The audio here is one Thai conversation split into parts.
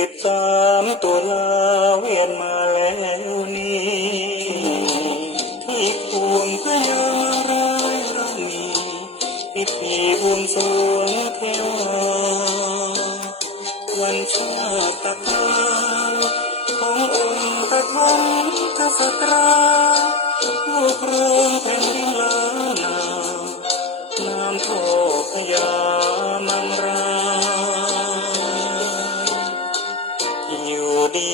23 ตุลาเวียนมาแล้วนี้ที่ควงพญาร้ายรานีพิธีบวงสรวงเทวาวันชาตกาลขององค์ปฐมกษัตราผู้ครองแผ่นดินล้านนานามโทพญามังราอยู่ดี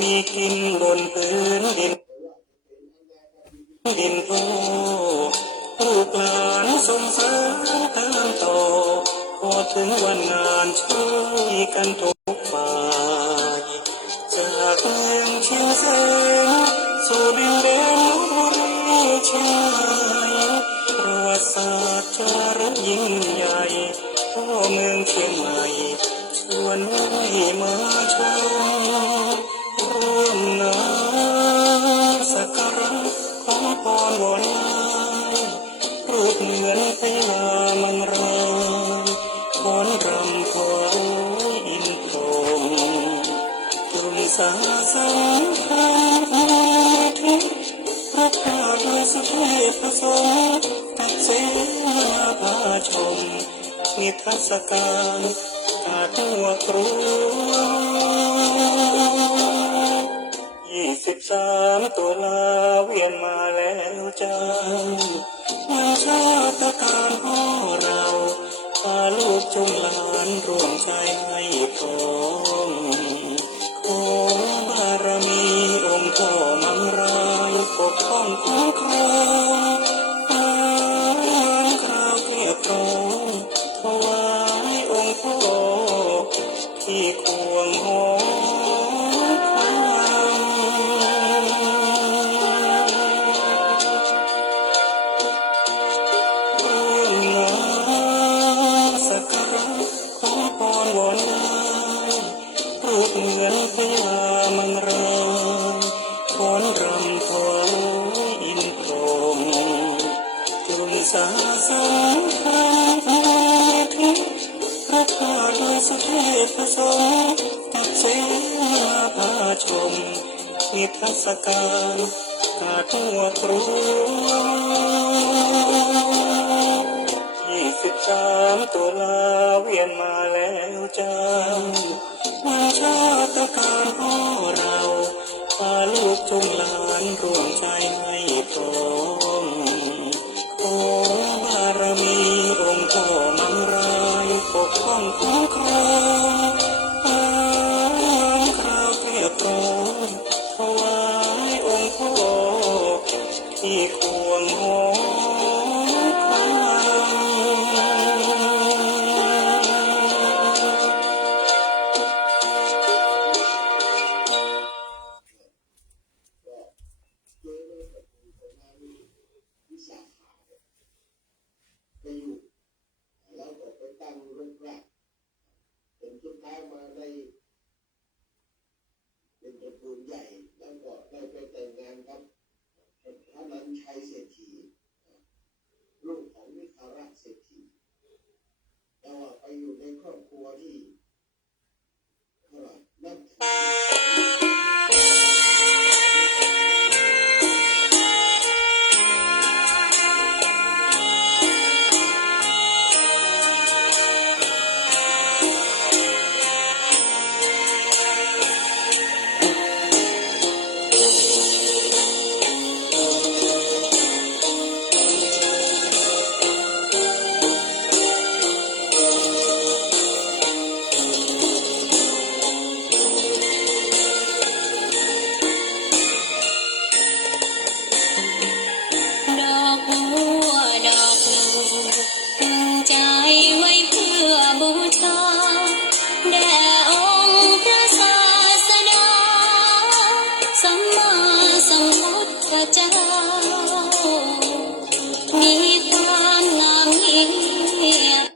มีกินบนพื้นดินพ่อลูกหลานสงสารตามต่อพอถึงวันงานช่วยกันทุกฝ่ายจากเมืองเชียงแสนสู่ดินแดนลพบุรีเชียงใหม่ประวัติศาสตร์จารึกยิ่งใหญ่พ่อเมืองเชียงใหม่ชวนให้มาชมร่วมน้ำสักการะขอพรวอนรูปเหมือนพญามังรายฟ้อนรำถวายอินทรงกลุ่มสาสังฆาทิพระภาคสุเทพสงฆ์ตัดเสนาพาชมนิทรรศการกาทั่วครัว23 ตุลาเวียนมาแล้วจ้าวันชาตการพ่อเราพาลูกจงหลานร่วมใจให้พร้อมขอบารมีองค์พ่อมังรายปกป้องคุ้มครองคราวเกียรติทองถวายองค์พ่อที่ควงหอวอนรูปเหมือนพญามังรายฟ้อนรำถวายอินทรงกลุ่มสาสังฆาทิพระภาคสุเทพสงฆ์ตัดเสนาพาชมนิทรรศการกาทั่วครัว23 ตุลาเวียนมาแล้วจ้าวันชาตการพ่อเราพาลูกจงหลานร่วมใจให้พร้อมขอบารมีองค์พ่อมังรายปกป้องคุ้มครองคราวเกียรติทองถวายองค์พ่อที่ควงหอแล้วก็ไปตั้งโรงแรมเป็นสุดท้ายมาได้เป็นตระกูลใหญ่แล้วก็ได้ไปแต่งงานกับพระนันชัยเศรษฐีลูกของวิคาระเศรษฐีแต่ว่าไปอยู่ในครอบครัวที่นับถือเจ้ามีความงามเงียบ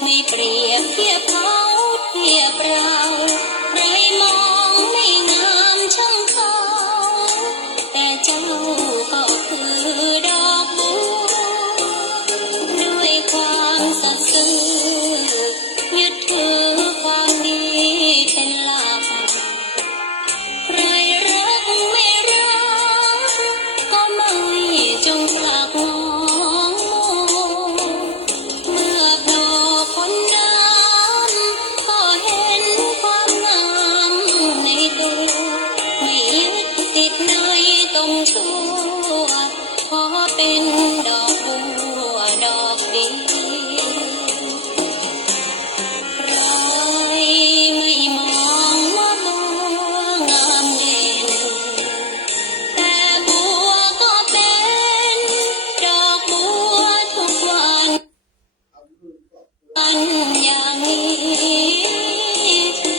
ไม่เปรียบเทียบเขาเทียบเราใครมองไม่งามช่างเขาแต่เจ้าก็คือดอกบัวด้วยความสัตย์ซื่อยึดถือ ชั่วขอเป็นดอกบัวดอกเดียวใครไม่มองว่าบัวงามเด่นแต่บัวก็เป็นดอกบัวทุกวัน ทำมือก็ตัว อันอย่างนี้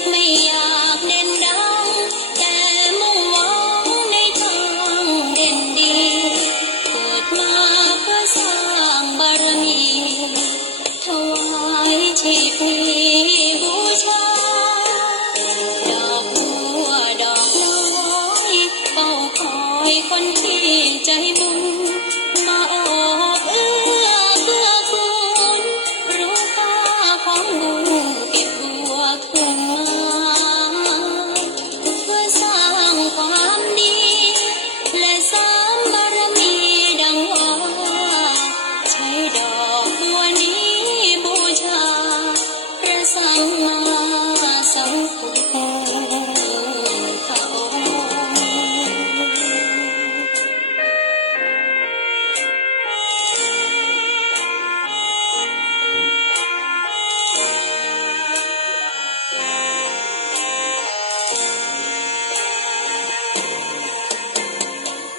ไม่อยากเด่นดังแต่มุ่งหวังในทางเด่นดีเกิดมาเพื่อสร้างบารมีถวายชีพนี้บูชาดอกบัวดอกน้อยเฝ้าคอยคนที่ใจบุญมาออกเอื้อเพื่อคุณ รู้ค่าของบุญเก็บบัวขึ้นมาเพื่อสร้างความดีและสร้างบารมีดังว่าใช้ดอกบัวนี้บูชาพระสัมมาสัมพุทธองค์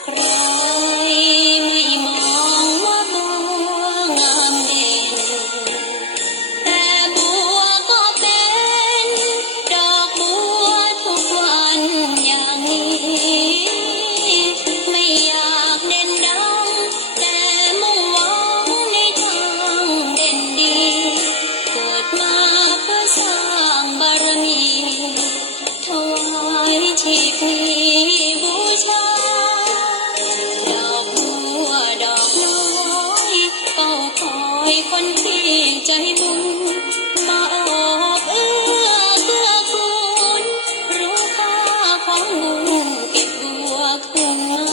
ใครไม่มองว่าบัวงามเด่นแต่บัวก็เป็นดอกบัวทุกวันอย่างนี้ไม่อยากเด่นดังแต่มุ่งหวังในทางเด่นดีเกิดมาเพื่อสร้างบารมีถวายชีพนี้บูชาดอกบัวดอกน้อยเฝ้าคอยคนที่ใจบุญมาออกเอื้อเพื่อคุณรู้ค่าของบุญเก็บบัวขึ้นมา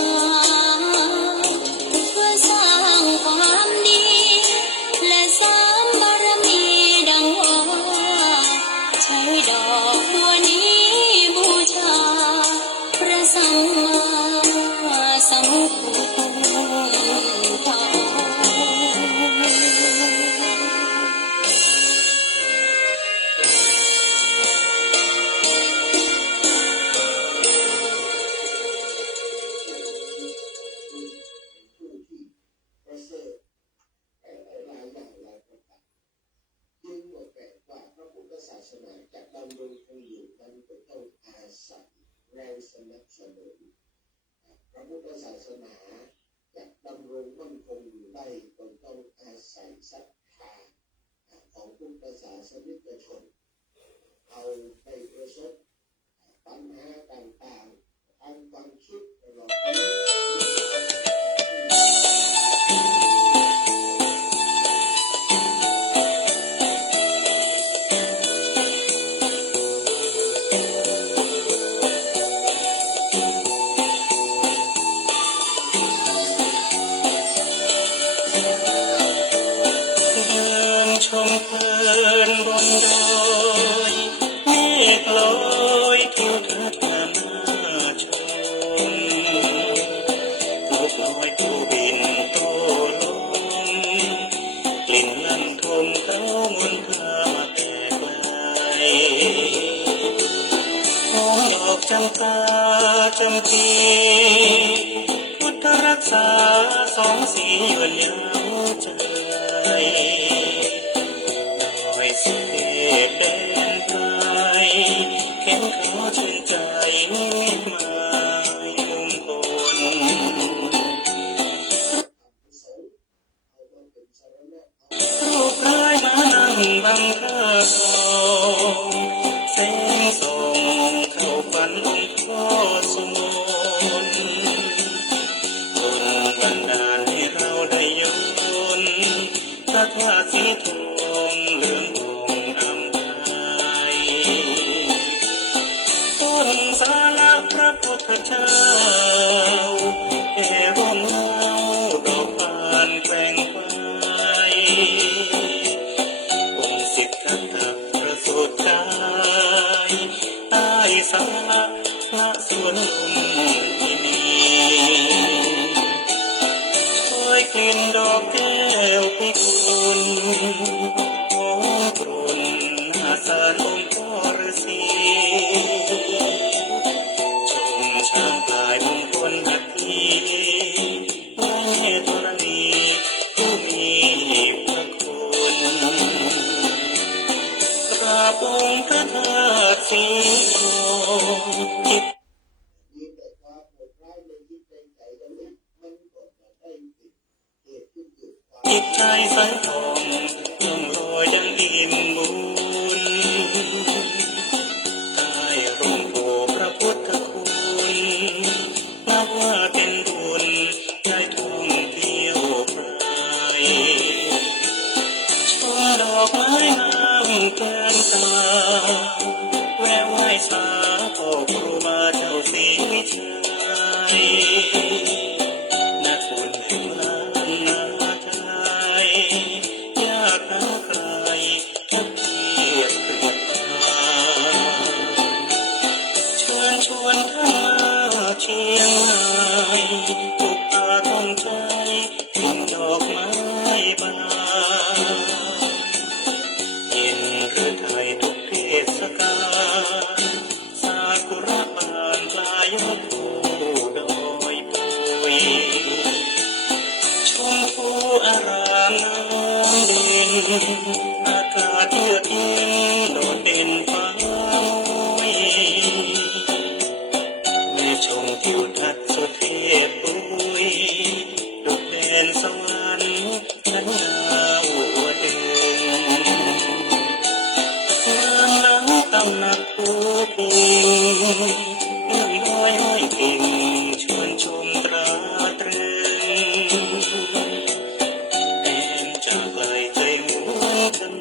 เพื่อสร้างความดีและสร้างบารมีดังว่าใช้ดอกบัวนี้บูชาพระสัมมาสัมพุทธองค์ ผู้ที่ประเสริฐหลายอย่างหลายประการจึงบอกว่าพระพุทธศาสนาจะดำรงคงอยู่นั้นก็ต้องอาศัยแรงสนับสนุนพระพุทธศาสนาจะดำรงมั่นคงอยู่ได้ก็ต้องอาศัยศรัทธาของพุทธศาสนิกชนเอาไปประสบปัญหาต่างๆทางความคิดตลอดไป เดินชมเพลินบนดอยเมฆลอยทิวทัศน์น่าชมนกน้อยตัวบินโตลมกลิ่นลั่นทมเขามนต์พามาแต่ไกลหอมดอกจำปาจำปีพุทธรักษาสองสีหยวนยาวใจดอยสุเทพแดนไกลเข็นเขาชื่นใจนิดหมายมุมบน รูปร้ายมานั่งบังเธอทองแสงส่องเข้าฝันพ่อสมนบุญบันดาลให้เราได้ยนพระธาตุสีทองเหลืององอำไทยต้นสาระพระพุทธเจ้าเอร่มเงาดอกบานแกว่งไฟ องค์สิทธัตถะประสูติกายใต้สาระณสวนลุมพินี จิตใจใสผ่องล่องลอยดังอิ่มบุญใต้ร่มโพพระพุทธคุณนับว่าเป็นบุญได้ท่องเที่ยวไกลชมดอกไม้งามเกินตาแวะไหว้สาพ่อครูบาเจ้าศรีวิชัยนักบุญแห่งล้านนาไทยยากหาใครจะเทียบเทียบตาเชิญชวนท่านมาเชียงใหม่ถูกตาต้องใจถึงดอกไม้บานเย็นหรือไทยทุกเทศกาลซากุระบานปลายยอดภูดอยปุยชมพูอารามน้ำดินอากาศเยือกเย็นโดดเด่นฟ้าไว้แม่ชมทิวทัศน์สุเทพปุยดุจแดนสวรรค์ฉันดาวดึงงามน้ำตำหนักภูพิงนั่งน้อยห้อยปิ่งชวนชมตราตรึงแอบจากไกลใจหวนถึง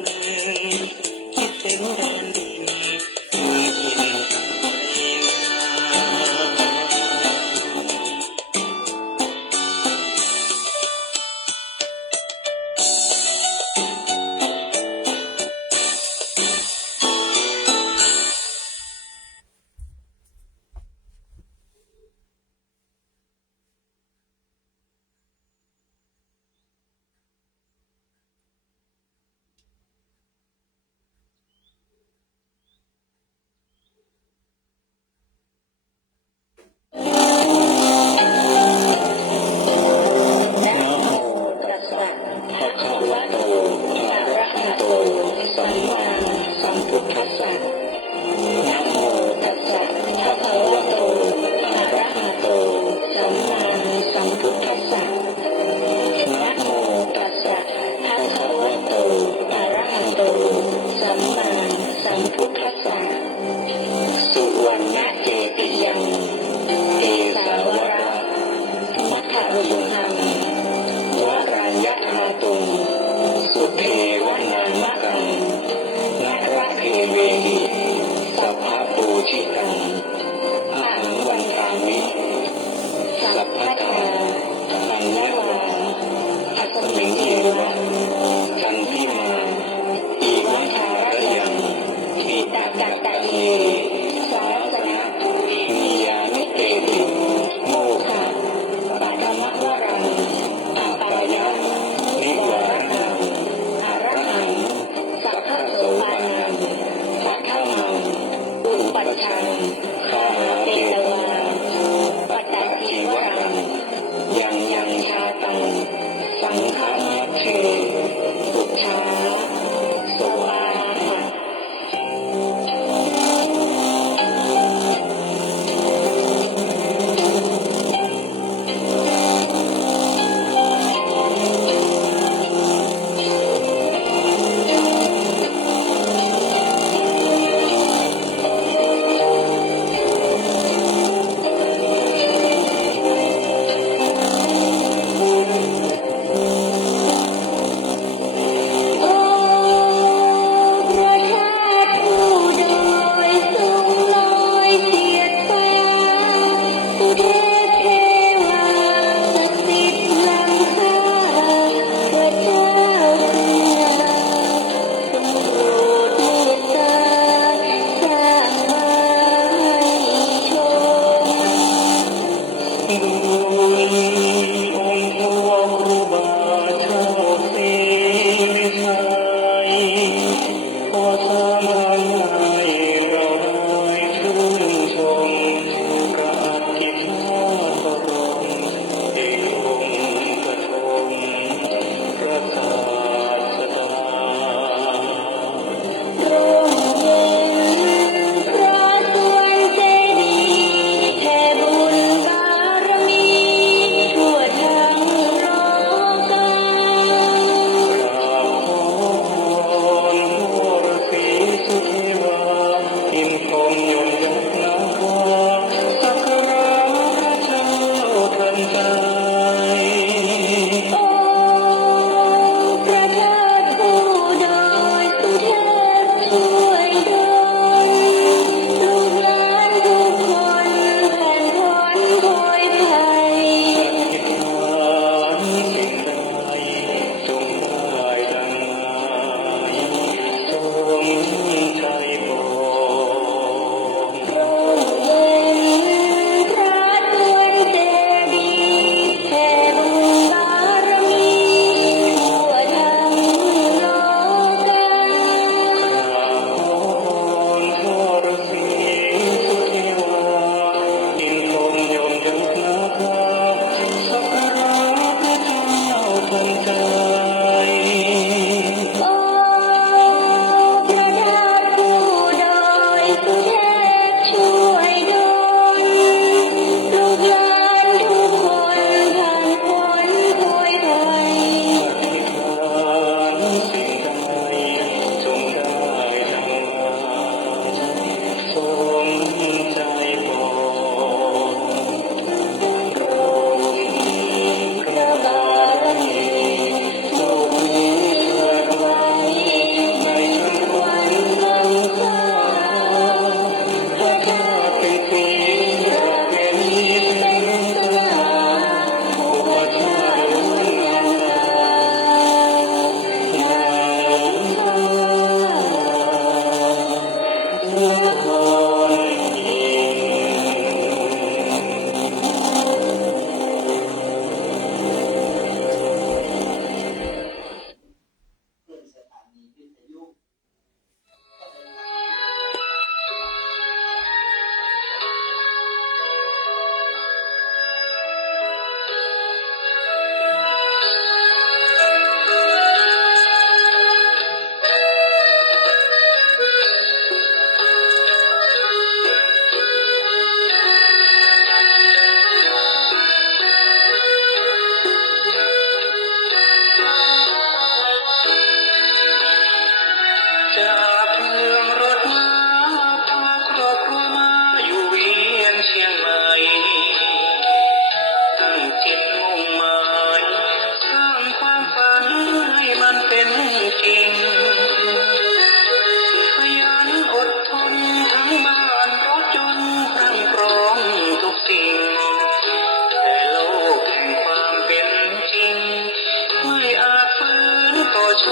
โช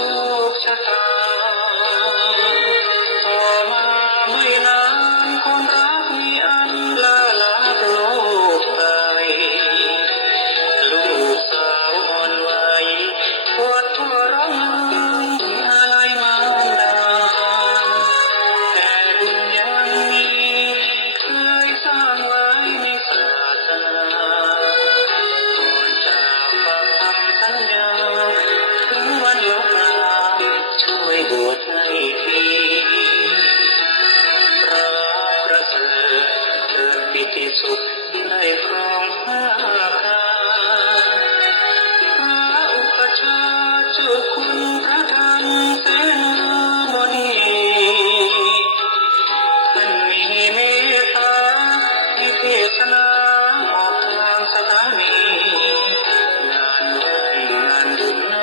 คชะตาต่อมาไม่นานคนรักมีอันลาลาโลกไปลูกสาวอ่อนวัยปวดทรมานอะไรมารดาแต่บุญยังมีเคยสร้างไว้ในศาสนาก่อนจากฝากคำสัญญาถึงวันลบลาช่วยบวชให้ทีพระประเสริฐเกิดปิติสุขในครองผ้าคาพระอุปชฌาย์เจ้าคุณพระธรรมเสนาบดีท่านมีเมตตาให้เทศนาออกทางสถานีงานวัดงานบุญไหน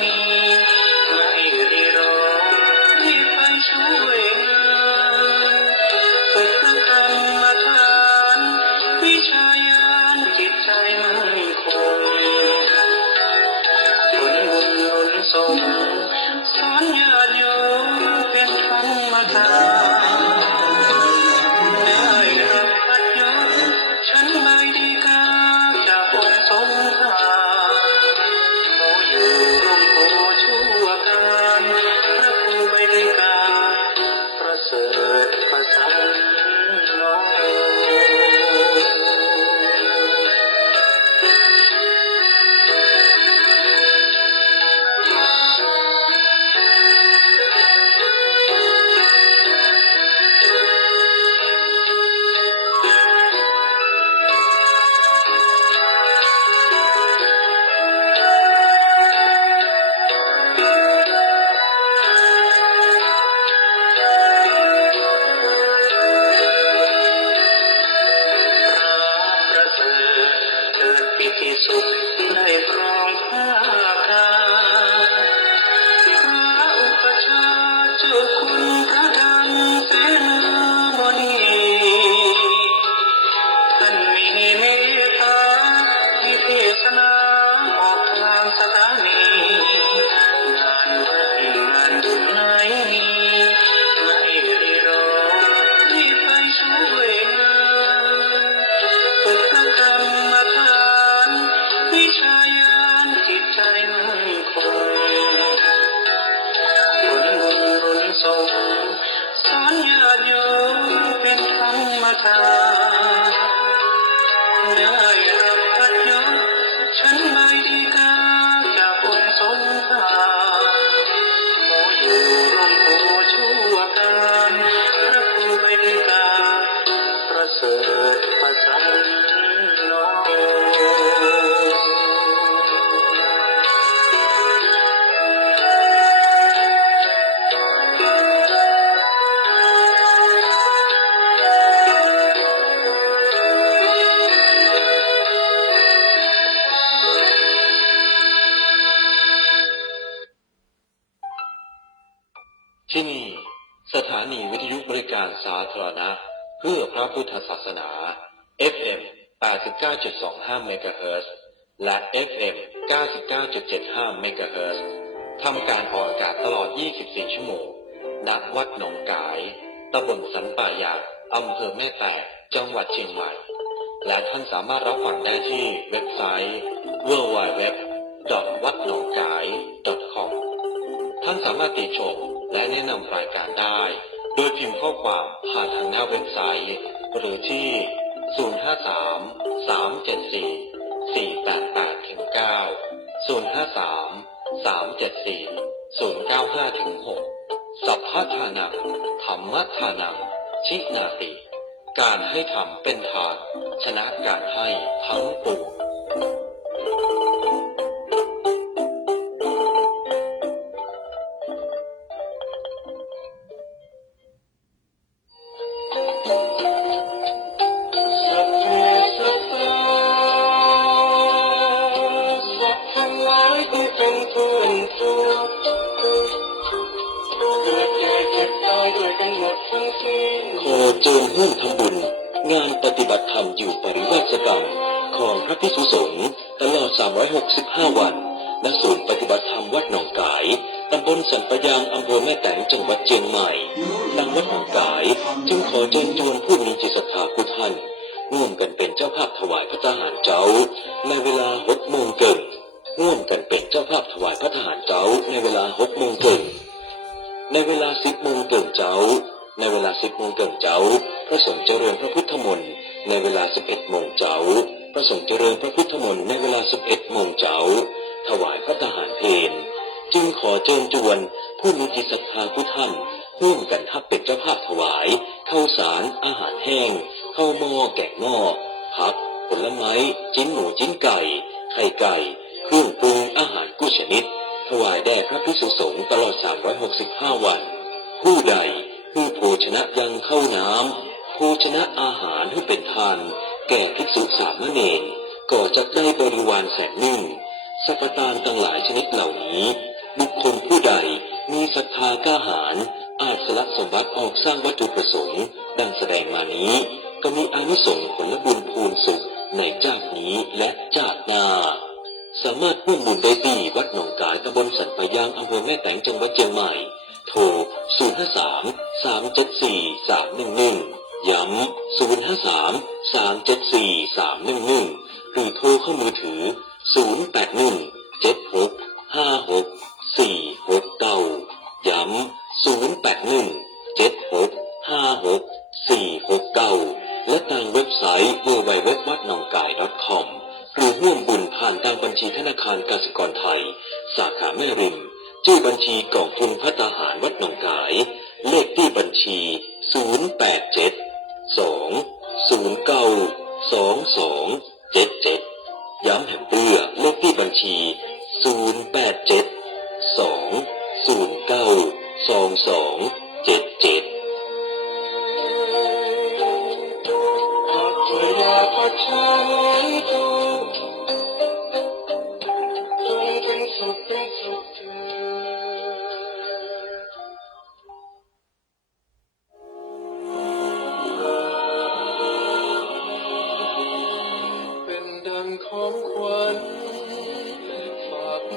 มีไม่รีรอรีบไปช่วยงานฝึกกรรมฐานวิชาญาณจิตใจมั่นคงผลบุญหนุนส่งสอนญาติโยมเป็นธรรมทานได้รับพัดยศชั้นใบดีกาจากองค์ทรงธาขออยู่ร่มโพชั่วการพระครูใบดีกาประเสริฐประสานน้อง สุขได้ครองผ้าคาพระอุปชฌาย์เจ้าคุณพระธรรมเสนาบดีท่านมีเมตตาให้เทศนาออกทางสถานีงานวัดงานบุญไหนไม่รีรอรีบไปช่วยงานฝึกกรรมฐานวิชาญาณจิตใจมั่นคงผลบุญหนุนส่งสอนญาติโยมเป็นธรรมทานได้รับพัดยศชั้นใบดีกาจากองค์ทรงธาขออยู่ร่มโพชั่วการพระครูใบดีกาประเสริฐประสานน้อง ที่นี่สถานีวิทยุบริการสาธารณะเพื่อพระพุทธศาสนา FM 89.25 เมกะเฮิรตซ์และ FM 99.75 เมกะเฮิรตซ์ทำการออกอากาศตลอด 24 ชั่วโมง ณ วัดหนองกาย ตำบลสันป่ายางอำเภอแม่แตก จังหวัดเชียงใหม่ และท่านสามารถรับฟังได้ที่เว็บไซต์ www.wadnongkai.com ท่านสามารถติชมและแนะนำรายการได้โดยพิมพ์ข้อความผ่านทางหน้าเว็บไซต์หรือที่ 053-374-4889 053-374-095-6 สัพพทานังธรรมทานังชินาติ การให้ธรรมเป็นทานชนะการให้ทั้งปวงขอเจิญร่วมทำบุญงานปฏิบัติธรรมอยู่ปริวาสกรรมของพระภิกษุสงฆ์ตลอด365 วันณศูนย์ปฏิบัติธรรมวัดหนองกาย ตำบลสันปะยางอำเภอแม่แตงจังหวัดเชียงใหม่ทางวัดหนองกายจึงขอเชิญชวนผู้มีจิตศรัทธาทุกท่านร่วมกันเป็นเจ้าภาพถวายพระทหารเจ้าในเวลา6 โมงเย็นร่วมกันเป็นเจ้าภาพถวายพระทหารเจ้าในเวลา6 โมงเย็นในเวลา10 โมงเย็นเจ้าในเวลา10 โมงเย็นเจ้าพระสงฆ์เจริญพระพุทธมนต์ในเวลา11 โมงเจ้าพระสงฆ์เจริญพระพุทธมนต์ในเวลา11 โมงเจ้าถวายพระทหารเพลจึงขอเชิญชวนผู้มีจิตศรัทธาทุกท่านร่วมกันทับเป็นเจ้าภาพถวายข้าวสารอาหารแห้งข้าวหม้อแกงหม้อผักผลไม้จิ้นหมูจิ้นไก่ไข่ไก่เครื่องปรุงอาหารกู้ชนิดถวายแด่พระภิกษุสงฆ์ตลอด365 วันผู้ใดผู้โภชนะยังเข้าน้ำโภชนะอาหารให้เป็นทานแก่ภิกษุสามเณรก็จะได้บริวารแสนหนึ่งสัพพทานทั้งหลายชนิดเหล่านี้บุคคลผู้ใดมีศรัทธากล้าหาญอาจสละสมบัติออกสร้างวัตถุประสงค์ดังแสดงมานี้ก็มีอานิสงส์ผลบุญพูนสุขในชาตินี้และชาติหน้าสามารถร่วมบุญได้ที่วัดหนองกายตำบลสันปะยางอำเภอแม่แตงจังหวัดเชียงใหม่โทร 053-374-311 ย้ำ 053-374-311 หรือโทรเข้ามือถือ 081-7656-469 ย้ำ 081-7656-469 และทางเว็บไซต์ www.wadnongkai.com หรือร่วมบุญผ่านทางบัญชีธนาคารกสิกรไทยสาขาแม่ริมชื่อบัญชีกองทุนพระทหารวัดหนองกายเลขที่บัญชี 087-209-2277 ย้ำแห่งเพื่อเลขที่บัญชี 087-209-2277ปัจจัยตุจงเป็นสุขเป็นสุขเถิดเป็นดังของขวัญฝากโล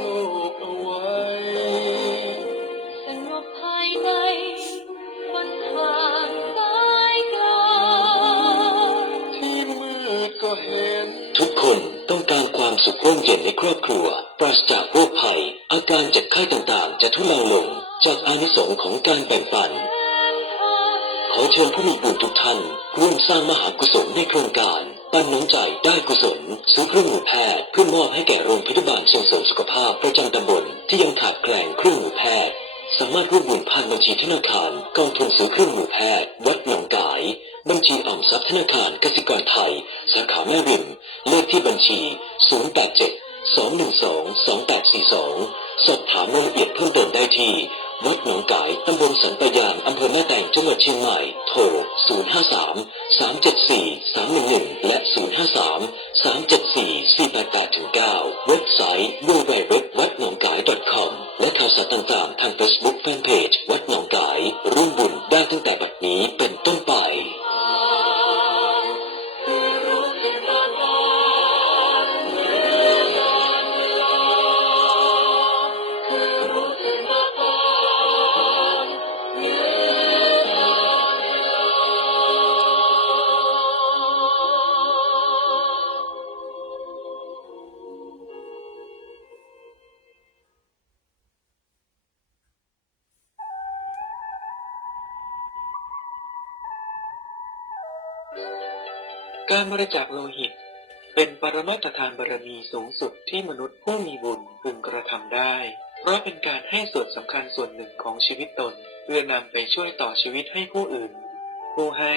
กเอาไว้สงบภายในบนทางสายกลาง ที่มืดก็เห็นทุกคนต้องการความสุขร่มเย็นในครอบครัวปราศจากโรคภัยอาการเจ็บไข้ต่างๆจะทุเลาลงจากอานิสงส์ของการแบ่งปันขอเชิญผู้มีบุญทุกท่านร่วมสร้างมหากุศลในโครงการปั้นน้ำใจได้กุศลซื้อเครื่องมือแพทย์เพื่อมอบให้แก่โรงพยาบาลส่งเสริมสุขภาพประจำตำบลที่ยังขาดแคลนเครื่องมือแพทย์สามารถร่วมบุญผ่านบัญชีธนาคารกองทุนซื้อเครื่องมือแพทย์วัดหนองกายบัญชีออมทรัพย์ธนาคารกสิกรไทยสาขาแม่ริมเลขที่บัญชี 087-212-2842 สอบถามรายละเอียดเพิ่มเติมได้ที่วัดหนองกายตำบลสันปะยางอำเภอแม่แตงจังหวัดเชียงใหม่โทร 053-374-311 และ 053-374-488-9 เว็บไซต์ www.wadnongkai.com และข่าวสารต่างๆทาง Facebook Fanpage วัดหนองกายร่วมบุญได้ตั้งแต่บัดนี้เป็นต้นไปการบริจาคโลหิตเป็นปรมัตถทานบารมีสูงสุดที่มนุษย์ผู้มีบุญพึงกระทำได้เพราะเป็นการให้ส่วนสำคัญส่วนหนึ่งของชีวิตตนเพื่อนำไปช่วยต่อชีวิตให้ผู้อื่นผู้ให้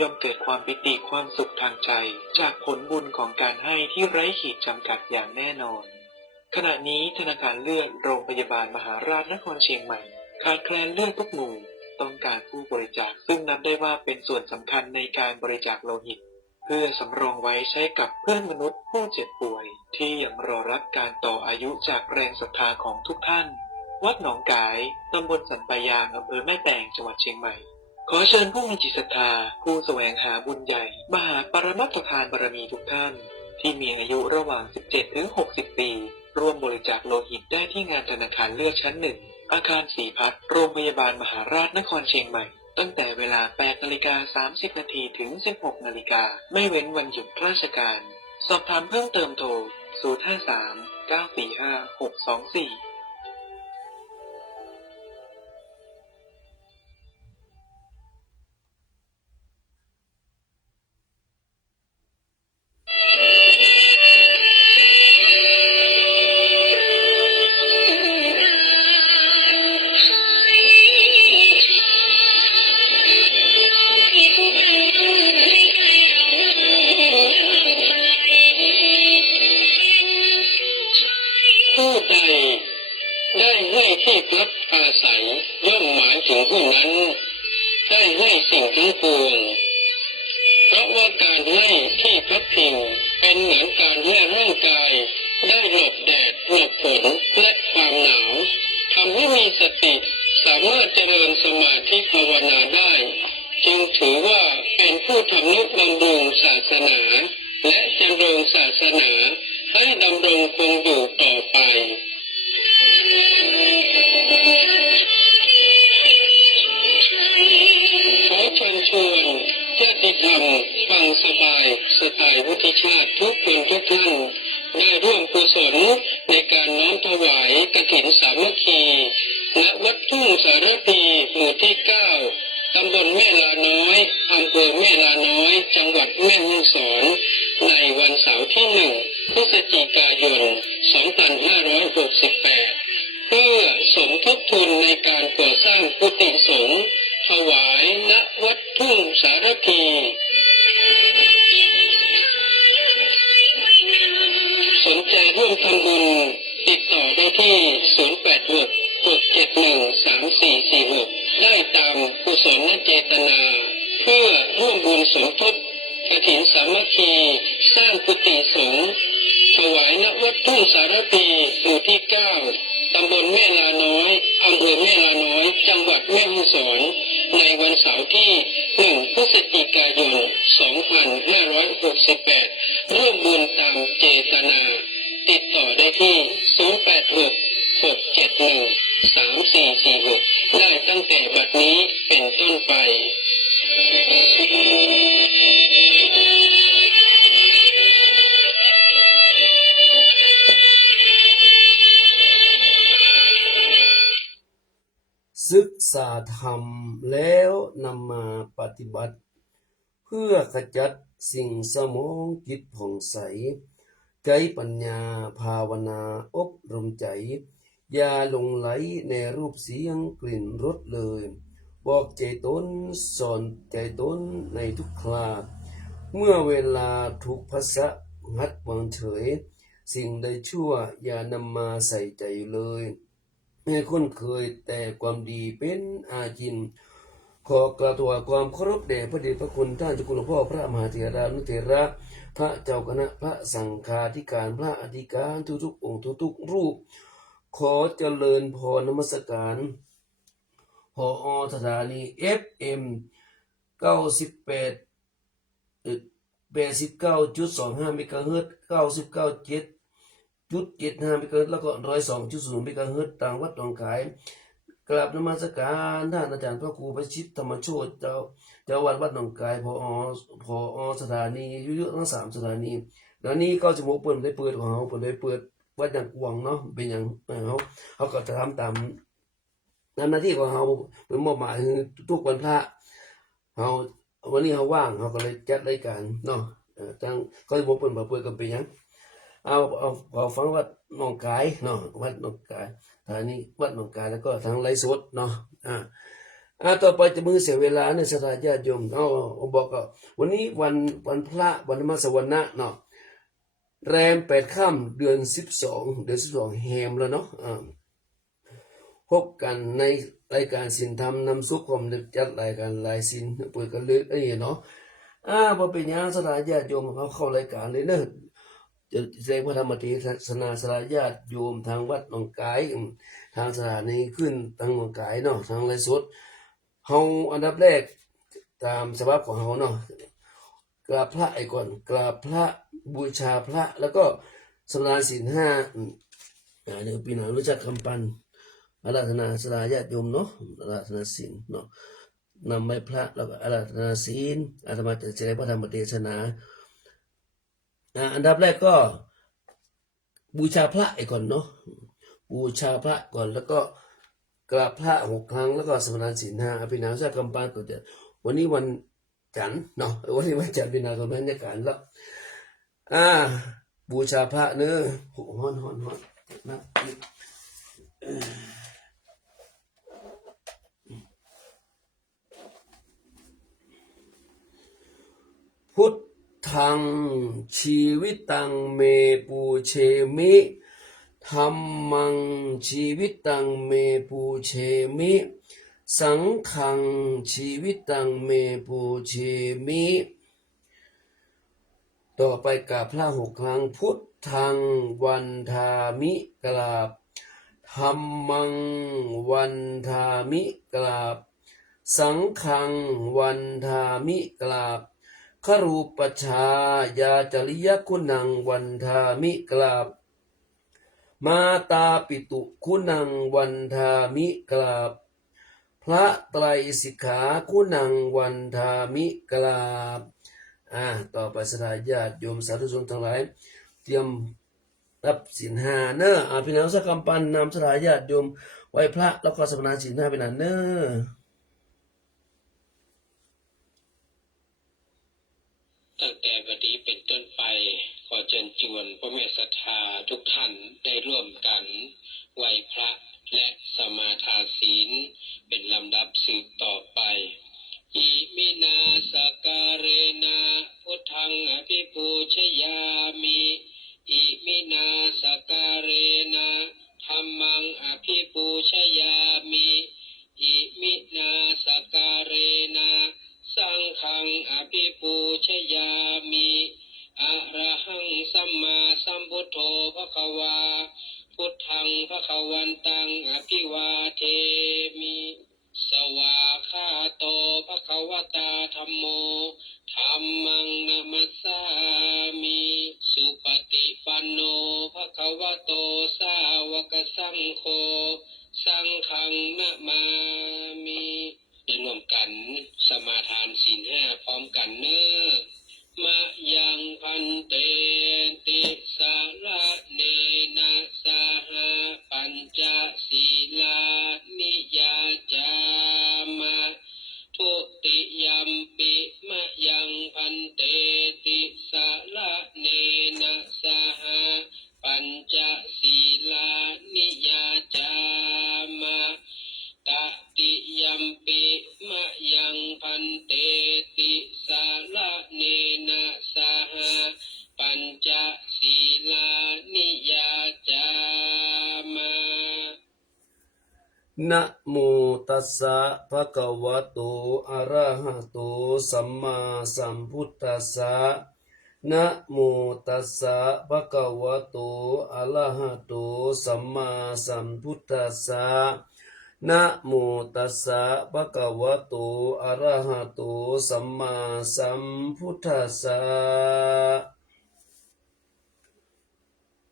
ย่อมเกิดความปิติความสุขทางใจจากผลบุญของการให้ที่ไร้ขีดจำกัดอย่างแน่นอนขณะนี้ธนาคารเลือดโรงพยาบาลมหาราชนครเชียงใหม่ขาดแคลนเลือดทุกหมู่ต้องการผู้บริจาคซึ่งนับได้ว่าเป็นส่วนสำคัญในการบริจาคโลหิตเพื่อสำรองไว้ใช้กับเพื่อนมนุษย์ผู้เจ็บป่วยที่ยังรอรับการต่ออายุจากแรงศรัทธาของทุกท่านวัดหนองกายตำบลสันปะยางอำเภอแม่แตงจังหวัดเชียงใหม่ขอเชิญผู้มีจิตศรัทธาผู้แสวงหาบุญใหญ่มหาปรมัตถทานบารมีทุกท่านที่มีอายุระหว่าง 17 ถึง 60 ปีร่วมบริจาคโลหิตได้ที่งานธนาคารเลือดชั้น 1 อาคารศรีพัฒน์โรงพยาบาลมหาราชนครเชียงใหม่ตั้งแต่เวลา 8:30 น. ถึง 16:00 น. ไม่เว้นวันหยุดราชการสอบถามเพิ่มเติมโทร 053 945 624ผู้ใดได้ให้ที่พักอาศัยย่อมหมายถึงผู้นั้นได้ให้สิ่งทั้งปวงเพราะว่าการให้ที่พักพิงเป็นเหมือนการให้ร่างกายได้หลบแดดหลบฝนและความหนาวทำให้มีสติสามารถเจริญสมาธิภาวนาได้จึงถือว่าเป็นผู้ทำนุบำรุงศาสนาและเจริญศาสนาให้ดำรงคงอยู่ต่อไปขอเชิญชวนญาติธรรมฟังสบายสไตล์วุฒิชาติทุกคนทุกท่านได้ร่วมกุศลในการน้อมถวายกฐินสามัคคีณวัดทุ่งสารพีหมู่ที่ 9 ตำบลแม่ลาน้อยอำเภอแม่ลาน้อยจังหวัดแม่ฮ่องสอนในวันเสาร์ที่ 1 พฤศจิกายน 2568 เพื่อสมทบทุนในการก่อสร้างกุฏิสงฆ์ถวายณวัดทุ่งสารพี สนใจร่วมทำบุญติดต่อได้ที่ 086-671-3446 ได้ตามกุศลเจตนาเพื่อร่วมบุญสมทบกฐินสามัคคีสร้างกุฏิสงฆ์ถวายณวัดทุ่งสารพีหมู่ที่ 9 ตำบลแม่ลาน้อยอำเภอแม่ลาน้อยจังหวัดแม่ฮ่องสอนในวันเสาร์ที่ 1 พฤศจิกายน 2568 ร่วมบุญตามเจตนาติดต่อได้ที่ 086-671-3446 ได้ตั้งแต่บัดนี้เป็นต้นไป ศึกษาธรรมแล้วนำมาปฏิบัติ เพื่อขจัดสิ่งสมองจิตผ่องใสใจปัญญาภาวนาอบรมใจอย่าหลงไหลในรูปเสียงกลิ่นรสเลยบอกใจตนสอนใจตนในทุกคราเมื่อเวลาถูกภาษะงัดวางเฉยสิ่งใดชั่วอย่านำมาใส่ใจเลยให้คุ้นเคยแต่ความดีเป็นอาจินขอกราบถวายความเคารพแด่พระเดชพระคุณท่านเจ้าคุณหลวงพ่อพระมหาเถรานุเถระพระเจ้าคณะพระสังฆาธิการพระอธิการทุกๆองค์ทุกๆรูปขอเจริญพรนมัสการผอ.สถานี FM 98 89.25 เมกะเฮิรตซ์ 99.75 เมกะเฮิรตซ์แล้วก็ 102.0 เมกะเฮิรตซ์ต่างวัดหนองคายกราบนมัสการท่านอาจารย์พระครูประชิตธรรมโชติเจ้าวัดหนองคายผอ.สถานีเยอะๆทั้ง3สถานีแล้วนี้ก็จะบอกเปิดได้เปิดของเขาเปิดได้เปิดวัดอย่างกวางเนาะเป็นอย่างเขาก็จะทำตามหน้าที่ของเขาเป็นมอบหมายทุกวันพระเขาวันนี้เขาว่างเขาก็เลยจัดรายการเนาะจังก็จะบอกเปิดกันเป็นอย่างเอาฟังวัดหนองคายเนาะวัดหนองคายสถานีวัดหนองคายแล้วก็ทางไลฟ์สดเนาะต่อไปจะมือเสียเวลาในสถานญาติโยมบอกก็วันนี้วันพระวันมาสวรรณะเนาะแรม8 ค่ำเดือน 12แฮมแล้วเนาะพบกันในรายการสินธรรมนำสุขความนึกจัดรายการลายสินเปิดกันเลยเนาะพอเป็นอย่างสถานญาติโยมเขาเข้ารายการเลยเนอะจะแสดงพระธรรมเทศนาสถานญาติโยมทางวัดหนองกายทางสถานีขึ้นทางหนองกายเนาะทางไลฟ์สดเฮาอันดับแรกตามสภาพของเฮาเนาะกราบพระก่อนกราบพระบูชาพระแล้วก็สำราญศีล 5เดี๋ยวปีหน้ารู้จักคำปัน อาราธนาสลาญาติโยมเนาะอาราธนาศีลเนาะนำไหว้พระแล้วก็อาราธนาศีลอาตมาจะแสดงพระธรรมเทศนาอันดับแรกก็บูชาพระก่อนเนาะบูชาพระก่อนแล้วก็กราบพระ6 ครั้งแล้วก็สมณศีล 5อภินาสกัมปานตัวเดียววันนี้วันจันทร์เนาะวันนี้วันจันทร์เป็นนาคมบรรยากาศแล้วบูชาพระเนื้อฮ้อนนะพุทธังชีวิตังเมปูเชมิธัมมังชีวิตังเมปูเชมิสังฆังชีวิตังเมปูเชมิต่อไปกราบพระ6 ครั้งพุทธังวันทามิกราบธัมมังวันทามิกราบสังฆังวันทามิกราบครูปชายาจริยคุณังวันทามิกราบมาตาปิตุคุณังวันทามิกราบพระไตรสิกขาคุณังวันทามิกราบต่อไปสดาญาติโยมสาธุชนทั้งหลายเตรียมรับศีล 5เนอะพี่น้องสักกำปั้นนำสดาญาติโยมไหว้พระแล้วก็สมณศีล 5เป็นอันเนอะตั้งแต่บัดนี้เป็นต้นไปขอเชิญชวนพ่อแม่ศรัทธาทุกท่านได้ร่วมกันไหว้พระและสมาทานศีลเป็นลำดับสืบต่อไปอิมินาสการเรนะพุทธังอภิปูชยามิอิมินาสการเรนะธัมมังอภิปูชยามิอิมินาสการเรนะสังฆังอภิปูชยามิอะระหังสัมมาสัมพุทโธภควาพุทธังภควันตังอภิวาเทมิสวาคาโตภควตาธัมโมธัมมังนะมัสสามิสุปฏิปันโนภควโตสาวกสังโฆสังฆังนะมามิได้ร่วมกันสมาทานศีล 5พร้อมกันเน้อมะยังพันเตติสาระเนนะสหปัญจศีลานิยาจามะทุติยัมปิมะยังพันเตติสาระเนนะสหปัญจศีลานิยาจามะตติยัมปิมะยังพันเตติสาระเนนะสหปัญจศีลานิยาจามะนะโมตัสสะภะคะวะโตอะระหะโตสัมมาสัมพุทธัสสะนะโมตัสสะภะคะวะโตอะระหะโตสัมมาสัมพุทธัสสะนะโมตัสสะภะคะวะโตอะระหะโตสัมมาสัมพุทธัสสะ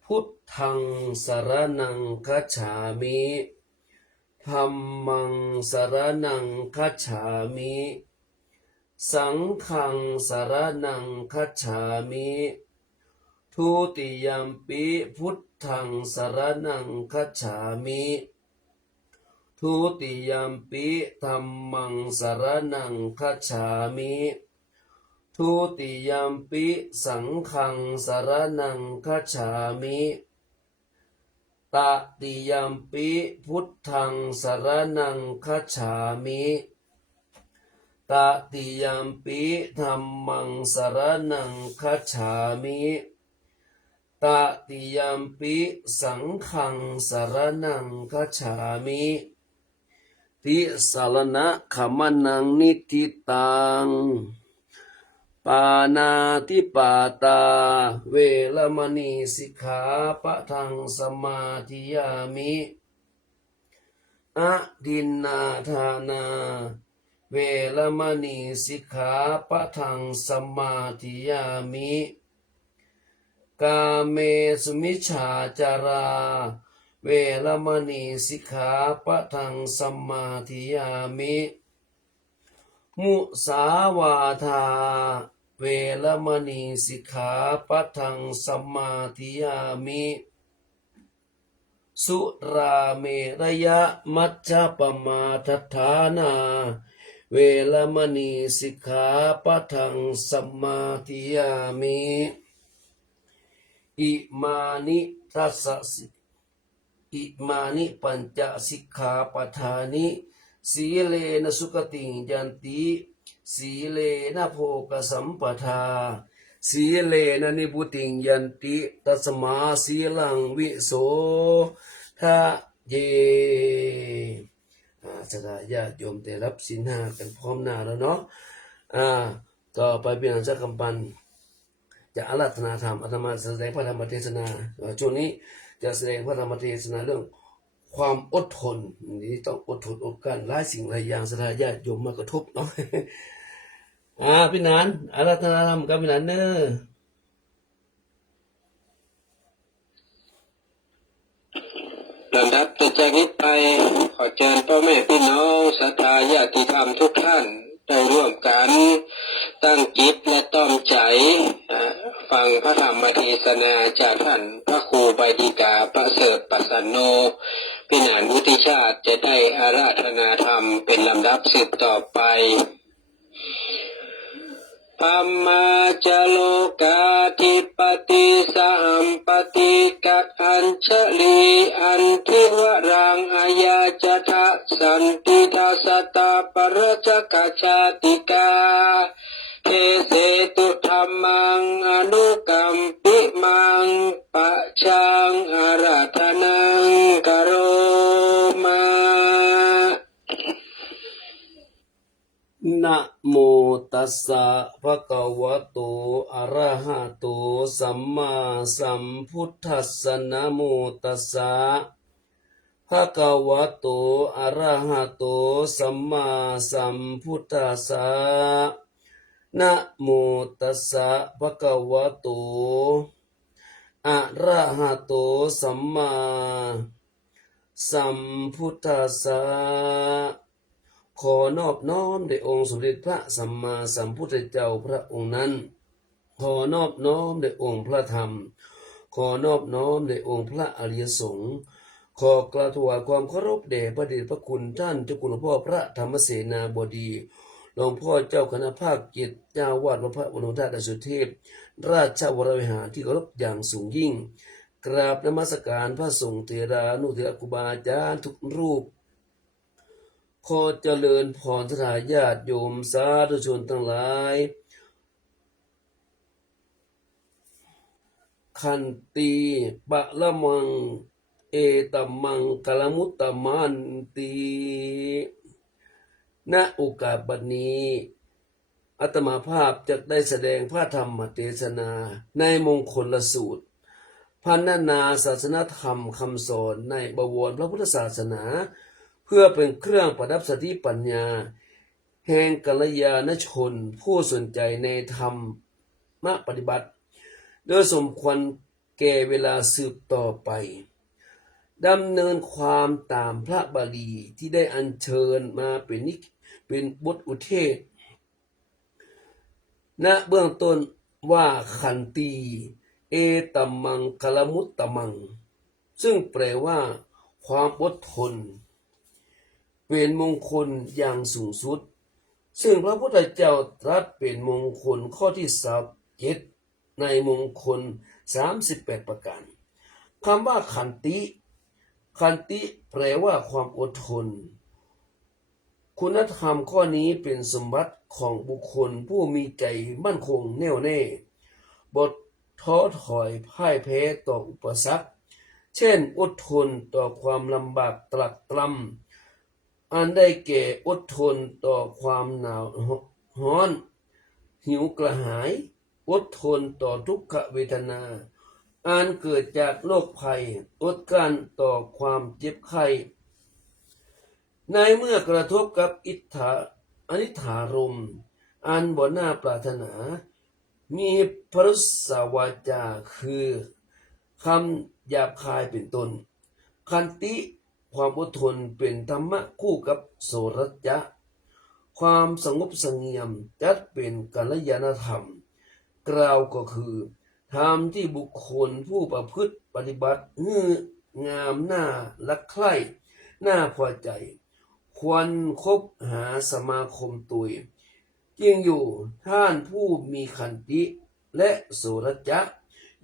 พุทธังสรณังคัจฉามิธัมมังสรณังคัจฉามิสังฆังสรณังคัจฉามิทุติยัมปิพุทธังสรณังคัจฉามิทุติยัมปิธัมมังสรณังคัจฉามิทุติยัมปิสังฆังสรณังคัจฉามิตติยัมปิพุทธังสรณังคัจฉามิตติยัมปิธัมมังสรณังคัจฉามิตติยัมปิสังฆังสรณังคัจฉามิติสรณะขมนังนิทิตังปานาติปาตาเวรมณีสิกขาปะทังสมาธิยามิอะดินนาทานาเวรมณีสิกขาปะทังสมาธิยามิกาเมสุมิจฉาจารา เวรมณีสิกขาปะทังสัมมาทิยามิมุสาวาทาเวรมณีสิกขาปะทังสัมมาทิยามิสุราเมรยะมัจจปมาทัฏฐานาเวรมณีสิกขาปะทังสัมมาทิยามิอิมานิทัสสะอิมานิปัญจสิกขาปทานิสีเลนะสุขติยันติสีเลนะโภคสัมปทาสีเลนะนิพุติยันติตัสมาสีลังวิโสทะเยสถาญาติโยมได้รับศีลห้ากันพร้อมหน้าแล้วเนาะต่อไปเป็นอันจะกำปันจะอาราธนาธรรมอาตมาแสดงพระธรรมเทศนาช่วงนี้จะแสดงพระธรรมเทศนาเรื่องความอดทนนี่ต้องอดทนอดกลั้นหลายสิ่งหลายอย่างสถาญาติโยมมากระทบเนาะพี่นานอาราธนาธรรมกับพี่นานเนอลำดับต่อจากนี้ไปขอเชิญพ่อแม่พี่น้องศรัทธาญาติธรรมทุกท่านได้ร่วมกันตั้งจิตและต้อมใจฟังพระธรรมเทศนาจากท่านพระครูใบดีกาประเสริฐปัสสันโนพี่นานวุฒิชาติจะได้อาราธนาธรรมเป็นลำดับสืบต่อไปปัมมาจโลกาธิปติสหัมปติกักอัญชลีอันทิวรังอายาจทะสันติทัสตาปรจกชาติกาเทเสตุธรรมังอนุกัมปิมังปะชังอาราธนังกโรมานะโมตัสสะภะคะวะโตอะระหะโตสัมมาสัมพุทธัสสะนะโมตัสสะภะคะวะโตอะระหะโตสัมมาสัมพุทธัสสะนะโมตัสสะภะคะวะโตอะระหะโตสัมมาสัมพุทธัสสะขอนอบน้อมแด่องค์สมเด็จพระสัมมาสัมพุทธเจ้าพระองค์นั้นขอนอบน้อมแด่องค์พระธรรมขอนอบน้อมแด่องค์พระอริยสงฆ์ขอกราบถวายความเคารพแด่พระเดชพระคุณท่านเจ้าคุณหลวงพ่อพระธรรมเสนาบดีหลวงพ่อเจ้าคณะภาคกิจเจ้าวาดวัดพระบรมธาตุสุเทพราชวรวิหารที่เคารพอย่างสูงยิ่งกราบนมัสการพระสงฆ์เถรานุเถรครูบาอาจารย์ทุกรูปขอเจริญพรสถาญาติโยมสาธุชนทั้งหลายขันติปะละมังเอตัมมังกลมุตตมันติณโอกาสบัดนี้อาตมาภาพจะได้แสดงพระธรรมเทศนาในมงคลสูตรพันนาศาสนธรรมคำสอนในบวรพระพุทธศาสนาเพื่อเป็นเครื่องประดับสติปัญญาแห่งกัลยาณชนผู้สนใจในธรรมปฏิบัติโดยสมควรแก่เวลาสืบต่อไปดำเนินความตามพระบาลีที่ได้อัญเชิญมาเป็นบทอุเทศณเบื้องต้นว่าขันตีเอตัมมังกลมุตตมังซึ่งแปลว่าความอดทนเป็นมงคลอย่างสูงสุดซึ่งพระพุทธเจ้าตรัสเป็นมงคลข้อที่37ในมงคล38ประการคำว่าขันติแปลว่าความอดทนคุณธรรมข้อนี้เป็นสมบัติของบุคคลผู้มีใจมั่นคงแน่วแน่บทท้อถอยพ่ายแพ้ต่ออุปสรรคเช่นอดทนต่อความลำบากตรักตรำอันได้แก่อดทนต่อความหนาวร้อนหิวกระหายอดทนต่อทุกขเวทนาอันเกิดจากโรคภัยอดกลั้นต่อความเจ็บไข้ในเมื่อกระทบกับอนิถารมณ์อันบ่น่าปรารถนามีพรุษวาจาคือคำหยาบคายเป็นต้น ขันติความอดทนเป็นธรรมะคู่กับโสรัจจะความสงบเสงี่ยมจัดเป็นกัลยาณธรรมกล่าวก็คือธรรมที่บุคคลผู้ประพฤติปฏิบัติงามหน้ารักใคร่น่าพอใจควรคบหาสมาคมตุยจริงอยู่ท่านผู้มีขันติและโสรัจจะ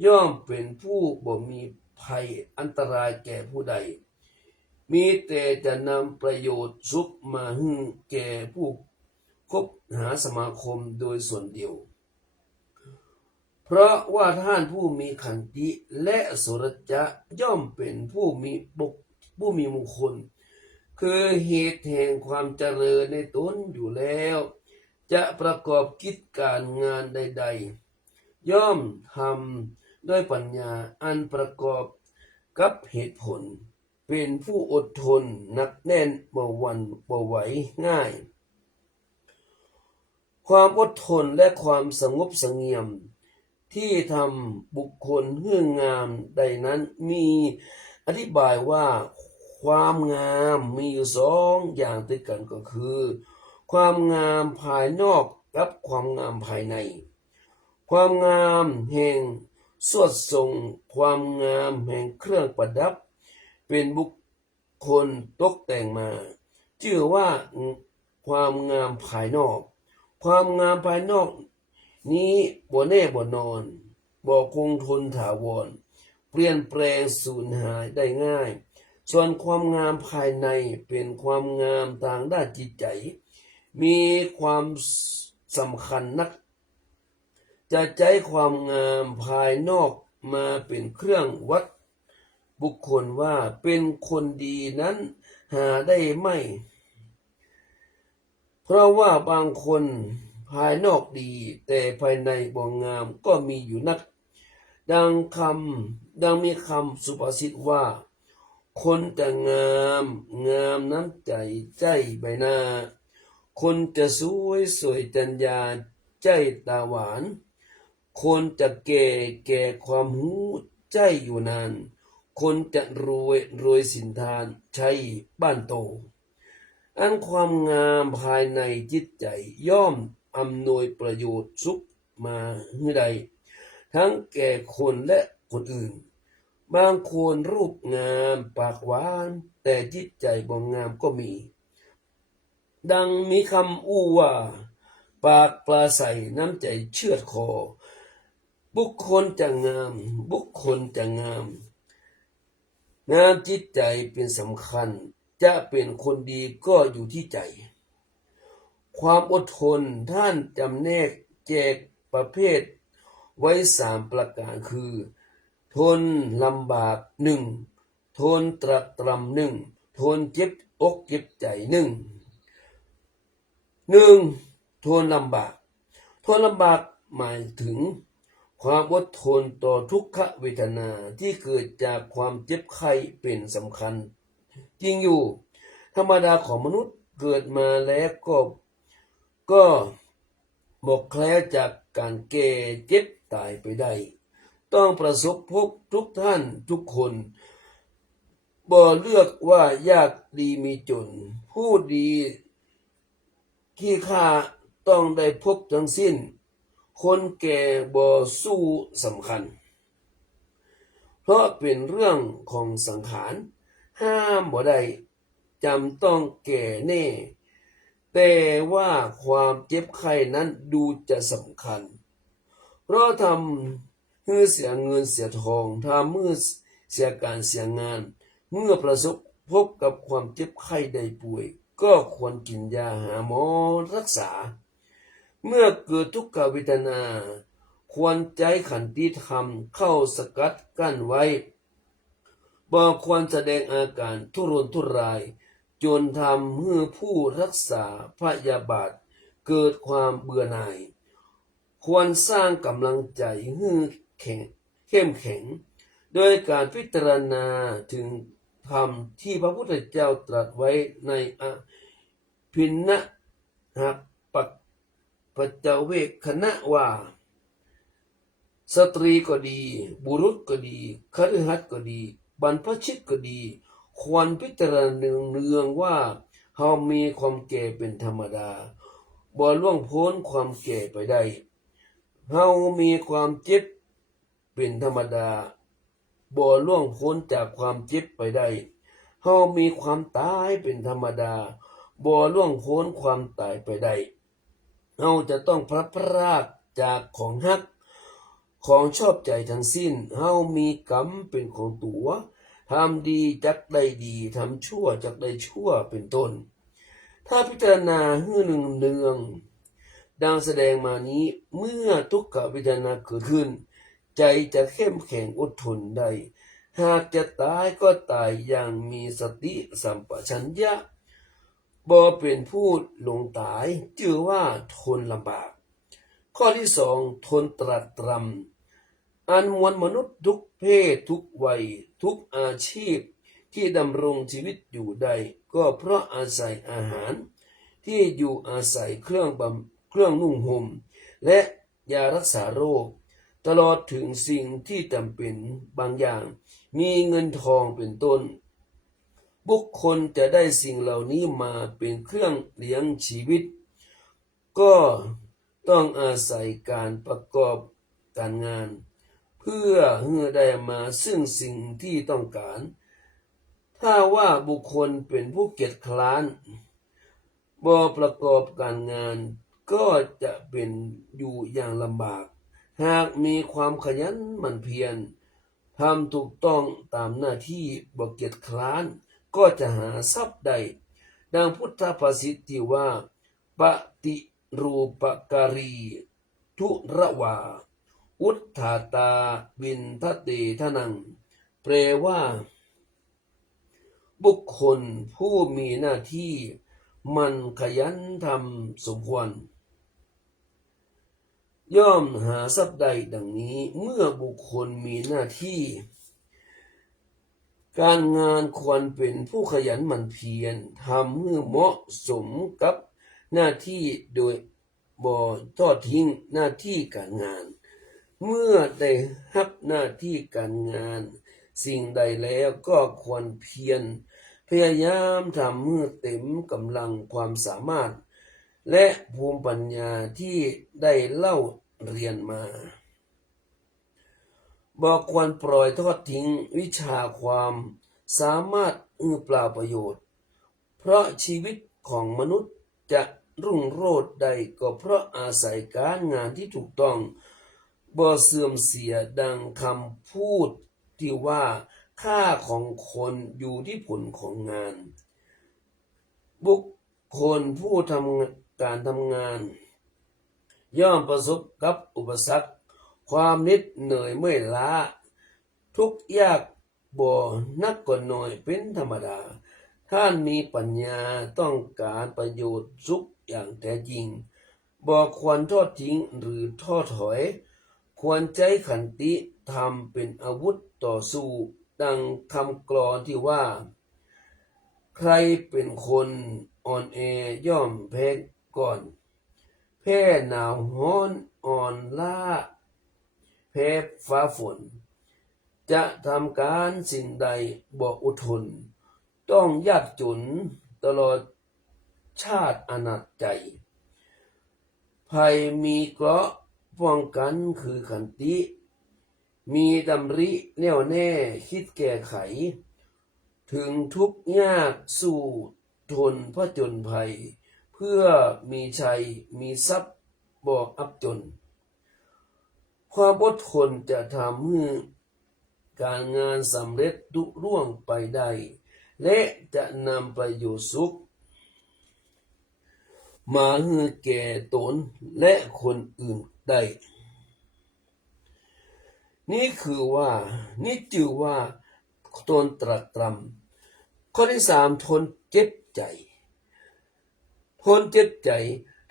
ย่อมเป็นผู้บ่มีภัยอันตรายแก่ผู้ใดมีแต่จะนำประโยชน์สุขมาให้แก่ผู้คบหาสมาคมโดยส่วนเดียวเพราะว่าท่านผู้มีขันติและโสรัจจะย่อมเป็นผู้มีมงคลคือเหตุแห่งความเจริญในตนอยู่แล้วจะประกอบกิจการงานใดๆย่อมทำด้วยปัญญาอันประกอบกับเหตุผลเป็นผู้อดทนหนักแน่นบ่หวั่นบ่ไหวง่ายความอดทนและความสงบเสงี่ยมที่ทำบุคคลให้งามใดนั้นมีอธิบายว่าความงามมีอยู่สองอย่างด้วยกันก็คือความงามภายนอกกับความงามภายในความงามแห่งสวดทรงความงามแห่งเครื่องประดับเป็นบุคคลตกแต่งมาชื่อว่าความงามภายนอกความงามภายนอกนี้บ่แน่บ่นอนบ่คงทนถาวรเปลี่ยนแปลงสูญหายได้ง่ายส่วนความงามภายในเป็นความงามทางด้านจิตใจมีความสำคัญนักจะใช้ความงามภายนอกมาเป็นเครื่องวัดบุคคลว่าเป็นคนดีนั้นหาได้ไม่เพราะว่าบางคนภายนอกดีแต่ภายในบ่งามก็มีอยู่นักดังมีคำสุภาษิตว่าคนจะงามน้ำใจใจใบหน้าคนจะสวยจัญญาใจตาหวานคนจะแก่ความหูใจอยู่นานคนจะรวยสินทานใช้บ้านโตอันความงามภายในจิตใจย่อมอำนวยประโยชน์สุขมาให้ใดทั้งแก่คนและคนอื่นบางคนรูปงามปากหวานแต่จิตใจบ่งามก็มีดังมีคำอู้ว่าปากปลาใสน้ำใจเชือดคอบุคคลจะงามจิตใจเป็นสำคัญจะเป็นคนดีก็อยู่ที่ใจความอดทนท่านจำแนกแจกประเภทไว้3ประการคือทนลำบาก1ทนตรากตรำ1ทนเจ็บอกเจ็บใจ1ทนลำบากหมายถึงความอดทนต่อทุกขเวทนาที่เกิดจากความเจ็บไข้เป็นสำคัญจริงอยู่ธรรมดาของมนุษย์เกิดมาแล้วก็บอกแคล้วจากการแก่เจ็บตายไปได้ต้องประสบพบทุกท่านทุกคนบ่เลือกว่ายากดีมีจนผู้ดีขี้ข้าต้องได้พบทั้งสิ้นคนแก่บ่สู้สำคัญเพราะเป็นเรื่องของสังขารห้ามบ่ได้จำต้องแก่แน่แต่ว่าความเจ็บไข้นั้นดูจะสำคัญเพราะทำให้เสียเงินเสียทองทำให้เสียการเสียงานเมื่อประสบพบกับความเจ็บไข้ได้ป่วยก็ควรกินยาหาหมอรักษาเมื่อเกิดทุกขเวทนาควรใจขันติธรรมเข้าสกัดกั้นไว้บ่ควรแสดงอาการทุรนทุรายจนทำให้ผู้รักษาพยาบาทเกิดความเบื่อหน่ายควรสร้างกำลังใจให้เข้มแข็งโดยการพิจารณาถึงธรรมที่พระพุทธเจ้าตรัสไว้ในอภินนหปัจจเวคขณะว่าสตรีก็ดีบุรุษก็ดีคฤหัสถ์ก็ดีบรรพชิตก็ดี ควรพิจารณาเนืองๆว่าเฮามีความแก่เป็นธรรมดาบ่ล่วงพ้นความแก่ไปได้เฮามีความเจ็บเป็นธรรมดาบ่ล่วงพ้นจากความเจ็บไปได้เฮามีความตายเป็นธรรมดาบ่ล่วงพ้นความตายไปได้เฮาจะต้องพลัดพรากจากของฮักของชอบใจทั้งสิ้นเฮามีกรรมเป็นของตัวทำดีจักได้ดีทำชั่วจักได้ชั่วเป็นต้นถ้าพิจารณาหื้อเนืองดังแสดงมานี้เมื่อทุกขเวทนาเกิดขึ้นใจจะเข้มแข็งอดทนได้หากจะตายก็ตายอย่างมีสติสัมปชัญญะบ่เป็นผู้หลงตายชื่อว่าทนลำบากข้อที่สองทนตรัสตรำอันมวลมนุษย์ทุกเพศทุกวัยทุกอาชีพที่ดำรงชีวิตอยู่ได้ก็เพราะอาศัยอาหารที่อยู่อาศัยเครื่องนุ่งห่มและยารักษาโรคตลอดถึงสิ่งที่จำเป็นบางอย่างมีเงินทองเป็นต้นบุคคลจะได้สิ่งเหล่านี้มาเป็นเครื่องเลี้ยงชีวิตก็ต้องอาศัยการประกอบการงานเพื่อให้ได้มาซึ่งสิ่งที่ต้องการถ้าว่าบุคคลเป็นผู้เกียจคร้านบ่ประกอบการงานก็จะเป็นอยู่อย่างลำบากหากมีความขยันหมั่นเพียรทำถูกต้องตามหน้าที่บ่เกียจคร้านก็จะหาทรัพย์ได้ดังพุทธภาษิตที่ว่าปฏิรูปการีทุระวาอุทธาตาวินทเตทนังแปลว่าบุคคลผู้มีหน้าที่มันขยันทำสมควรย่อมหาทรัพย์ใดดังนี้เมื่อบุคคลมีหน้าที่การงานควรเป็นผู้ขยันหมั่นเพียรทำให้เหมาะสมกับหน้าที่โดยบ่ทอดทิ้งหน้าที่การงานเมื่อได้รับหน้าที่การงานสิ่งใดแล้วก็ควรเพียรพยายามทำให้เต็มกำลังความสามารถและภูมิปัญญาที่ได้เล่าเรียนมาบ่ควรปล่อยทอดทิ้งวิชาความสามารถเปล่าประโยชน์เพราะชีวิตของมนุษย์จะรุ่งโรจน์ได้ก็เพราะอาศัยการงานที่ถูกต้องบ่เสื่อมเสียดังคำพูดที่ว่าค่าของคนอยู่ที่ผลของงานบุคคลผู้ทำงานย่อมประสบกับอุปสรรคความเหน็ดเหนื่อยเมื่อยล้าทุกข์ยากบ่นักก็น้อยเป็นธรรมดาท่านมีปัญญาต้องการประโยชน์สุขอย่างแท้จริงบ่ควรทอดทิ้งหรือท้อถอยควรใจขันติทำเป็นอาวุธต่อสู้ดังคำกลอนที่ว่าใครเป็นคนอ่อนแอย่อมแพ้ก่อนแพ้หนาวร้อนอ่อนล้าแพ้ฟ้าฝนจะทำการสิ่งใดบ่อดทนต้องยากจนตลอดชาติอนาใจภัยมีเกราะป้องกันคือขันติมีดำริแน่วแน่คิดแก้ไขถึงทุกข์ยากสู้ทนผจญภัยเพื่อมีชัยมีทรัพย์บ่อับจนความอดทนจะทำให้การงานสำเร็จลุล่วงไปได้และจะนำประโยชน์สุขมาให้แก่ตนและคนอื่นได้นี่จือว่าทนตรัสตรำข้อที่สามทนเจ็บใจทนเจ็บใจ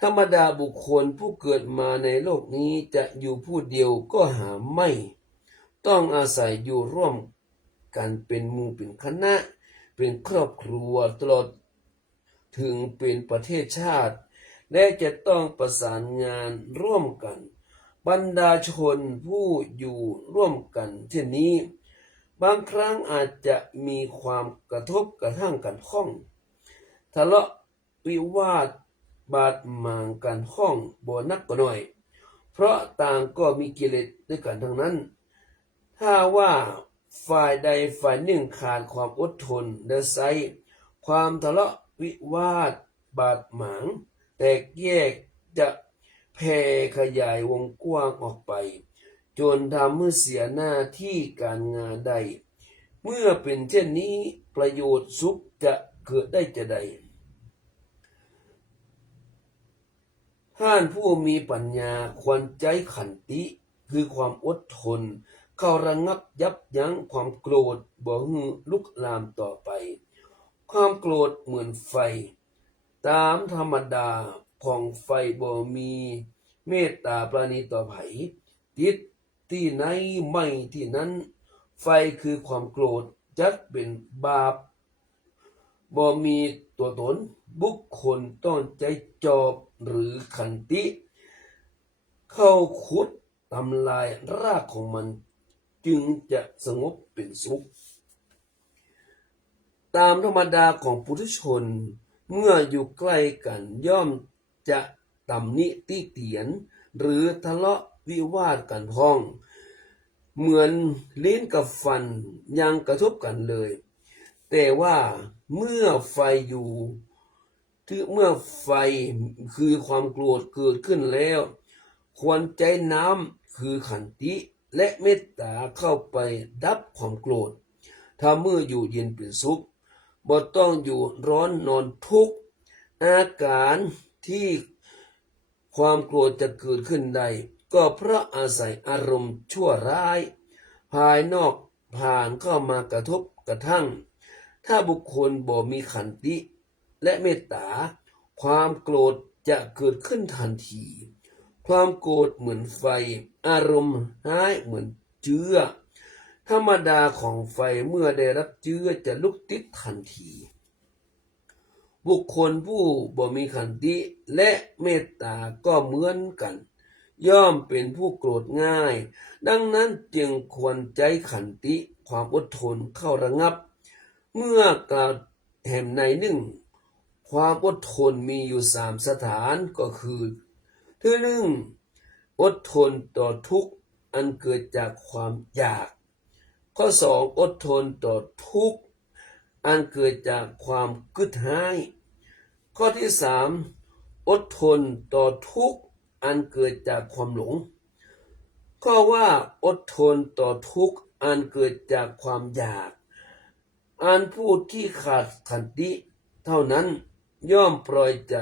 ธรรมดาบุคคลผู้เกิดมาในโลกนี้จะอยู่ผู้เดียวก็หาไม่ต้องอาศัยอยู่ร่วมกันเป็นหมู่เป็นคณะเป็นครอบครัวตลอดถึงเป็นประเทศชาติและจะต้องประสานงานร่วมกันบรรดาชนผู้อยู่ร่วมกันเช่นนี้ บางครั้งอาจจะมีความกระทบกระทั่งกันข้องทะเลาะวิวาทบาดหมางกันข้องบ่นักก็น้อยเพราะต่างก็มีกิเลสด้วยกันทั้งนั้นถ้าว่าฝ่ายใดฝ่ายหนึ่งขาดความอดทนและไซความทะเลาะวิวาทบาดหมางแตกแยกจะแผ่ขยายวงกว้างออกไปจนทำให้เสียหน้าที่การงานใดเมื่อเป็นเช่นนี้ประโยชน์สุขจะเกิดได้จะใดท่านผู้มีปัญญาควรใจขันติคือความอดทนเข้าระงับยับยั้งความโกรธบ่ให้ลุกลามต่อไปความโกรธเหมือนไฟตามธรรมดาของไฟบ่มีเมตตาปราณีต่อไผติดที่ไหนไม่ที่นั้นไฟคือความโกรธจัดเป็นบาปบ่มีตัวตนบุคคลต้องใจจอบหรือขันติเข้าขุดทำลายรากของมันจึงจะสงบเป็นสุขตามธรรมดาของปุถุชนเมื่ออยู่ใกล้กันย่อมจะตำหนิติเตียนหรือทะเลาะวิวาทกันพ้องเหมือนลิ้นกับฟันยังกระทบกันเลยแต่ว่าเมื่อไฟอยู่เมื่อไฟคือความโกรธเกิดขึ้นแล้วควรใจน้ำคือขันติและเมตตาเข้าไปดับความโกรธถ้าเมื่ออยู่เย็นเป็นสุขบ่ต้องอยู่ร้อนนอนทุกข์อาการที่ความโกรธจะเกิดขึ้นได้ก็เพราะอาศัยอารมณ์ชั่วร้ายภายนอกผ่านเข้ามากระทบกระทั่งถ้าบุคคลบ่มีขันติและเมตตาความโกรธจะเกิดขึ้นทันทีความโกรธเหมือนไฟอารมณ์ร้ายเหมือนเชื้อธรรมดาของไฟเมื่อได้รับเชื้อจะลุกติดทันทีบุคคลผู้บ่มีขันติและเมตตาก็เหมือนกันย่อมเป็นผู้โกรธง่ายดังนั้นจึงควรใจขันติความอดทนเข้าระงับเมื่อกล่าวแห่งในหนึ่งความอดทนมีอยู่3สถานก็คือที่หนึ่งอดทนต่อทุกข์อันเกิดจากความอยากข้อ2อดทนต่อทุกข์อันเกิดจากความกึดหายข้อที่3อดทนต่อทุกข์อันเกิดจากความหลงข้อว่าอดทนต่อทุกข์อันเกิดจากความอยากอันผู้ที่ขาดขันติเท่านั้นย่อมปล่อยใจ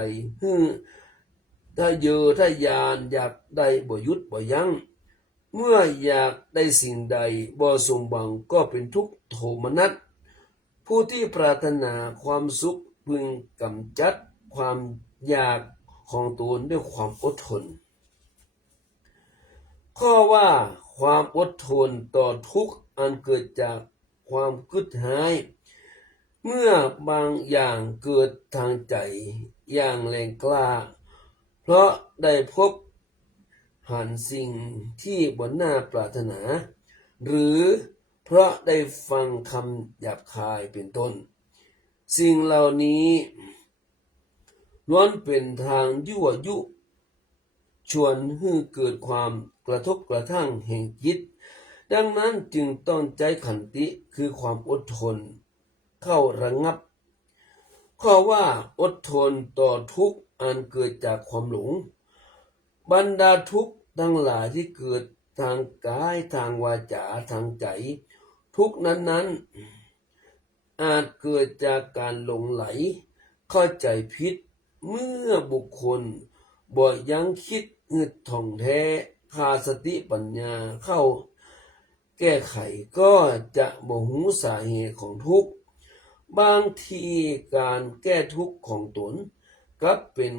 ถ้ายานอยากได้บ่หยุดบ่ยั้งเมื่ออยากได้สิ่งใดบ่สมหวังก็เป็นทุกข์โทมนัสผู้ที่ปรารถนาความสุขพึงกำจัดความอยากของตนด้วยความอดทนข้อว่าความอดทนต่อทุกข์อันเกิดจากความกึดหายเมื่อบางอย่างเกิดทางใจอย่างแรงกล้าเพราะได้พบหันสิ่งที่บนหน้าปรารถนาหรือเพราะได้ฟังคำหยาบคายเป็นต้นสิ่งเหล่านี้ล้วนเป็นทางยั่วยุชวนให้เกิดความกระทบกระทั่งแห่งจิตดังนั้นจึงต้องใจขันติคือความอดทนเข้าระงับข้อว่าอดทนต่อทุกข์อันเกิดจากความหลงบรรดาทุกข์ทั้งหลายที่เกิดทางกายทางวาจาทางใจทุกข์นั้นอาจเกิดจากการหลงไหลเข้าใจผิดเมื่อบุคคลบ่ยังคิดอึดท่องแท้ขาดสติปัญญาเข้าแก้ไขก็จะบ่รู้สาเหตุของทุกข์บางทีการแก้ทุกข์ของตนก็เป็น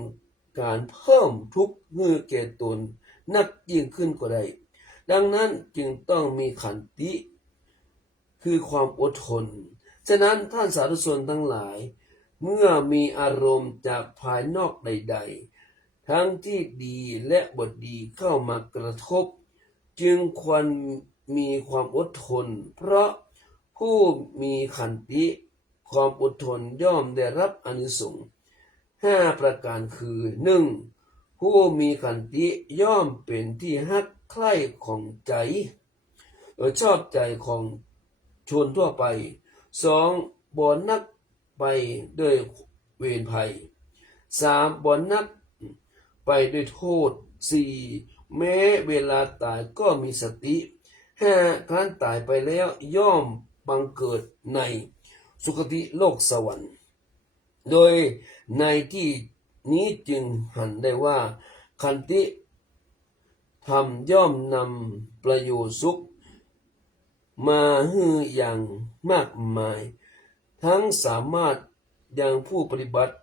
การเพิ่มทุกข์ให้แก่ตนนักยิ่งขึ้นก็ได้ดังนั้นจึงต้องมีขันติคือความอดทนฉะนั้นท่านสาธุชนทั้งหลายเมื่อมีอารมณ์จากภายนอกใดๆทั้งที่ดีและบทดีเข้ามากระทบจึงควรมีความอดทนเพราะ ผู้มีขันติความอดทนย่อมได้รับอานิสงส์5ประการคือ1ผู้มีขันติย่อมเป็นที่ฮักใคร่ของใจชอบใจของชนทั่วไป2บ่นักไปด้วยเวรภัย3บ่นักไปด้วยโทษ4แม้เวลาตายก็มีสติ5การตายไปแล้วย่อมบังเกิดในสุคติโลกสวรรค์โดยในที่นี้จึงหันได้ว่าขันติธรรมย่อมนำประโยชน์สุขมาให้อย่างมากมายทั้งสามารถยังผู้ปฏิบัติ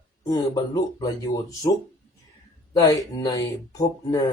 บรรลุประโยชน์สุขได้ในภพหน้า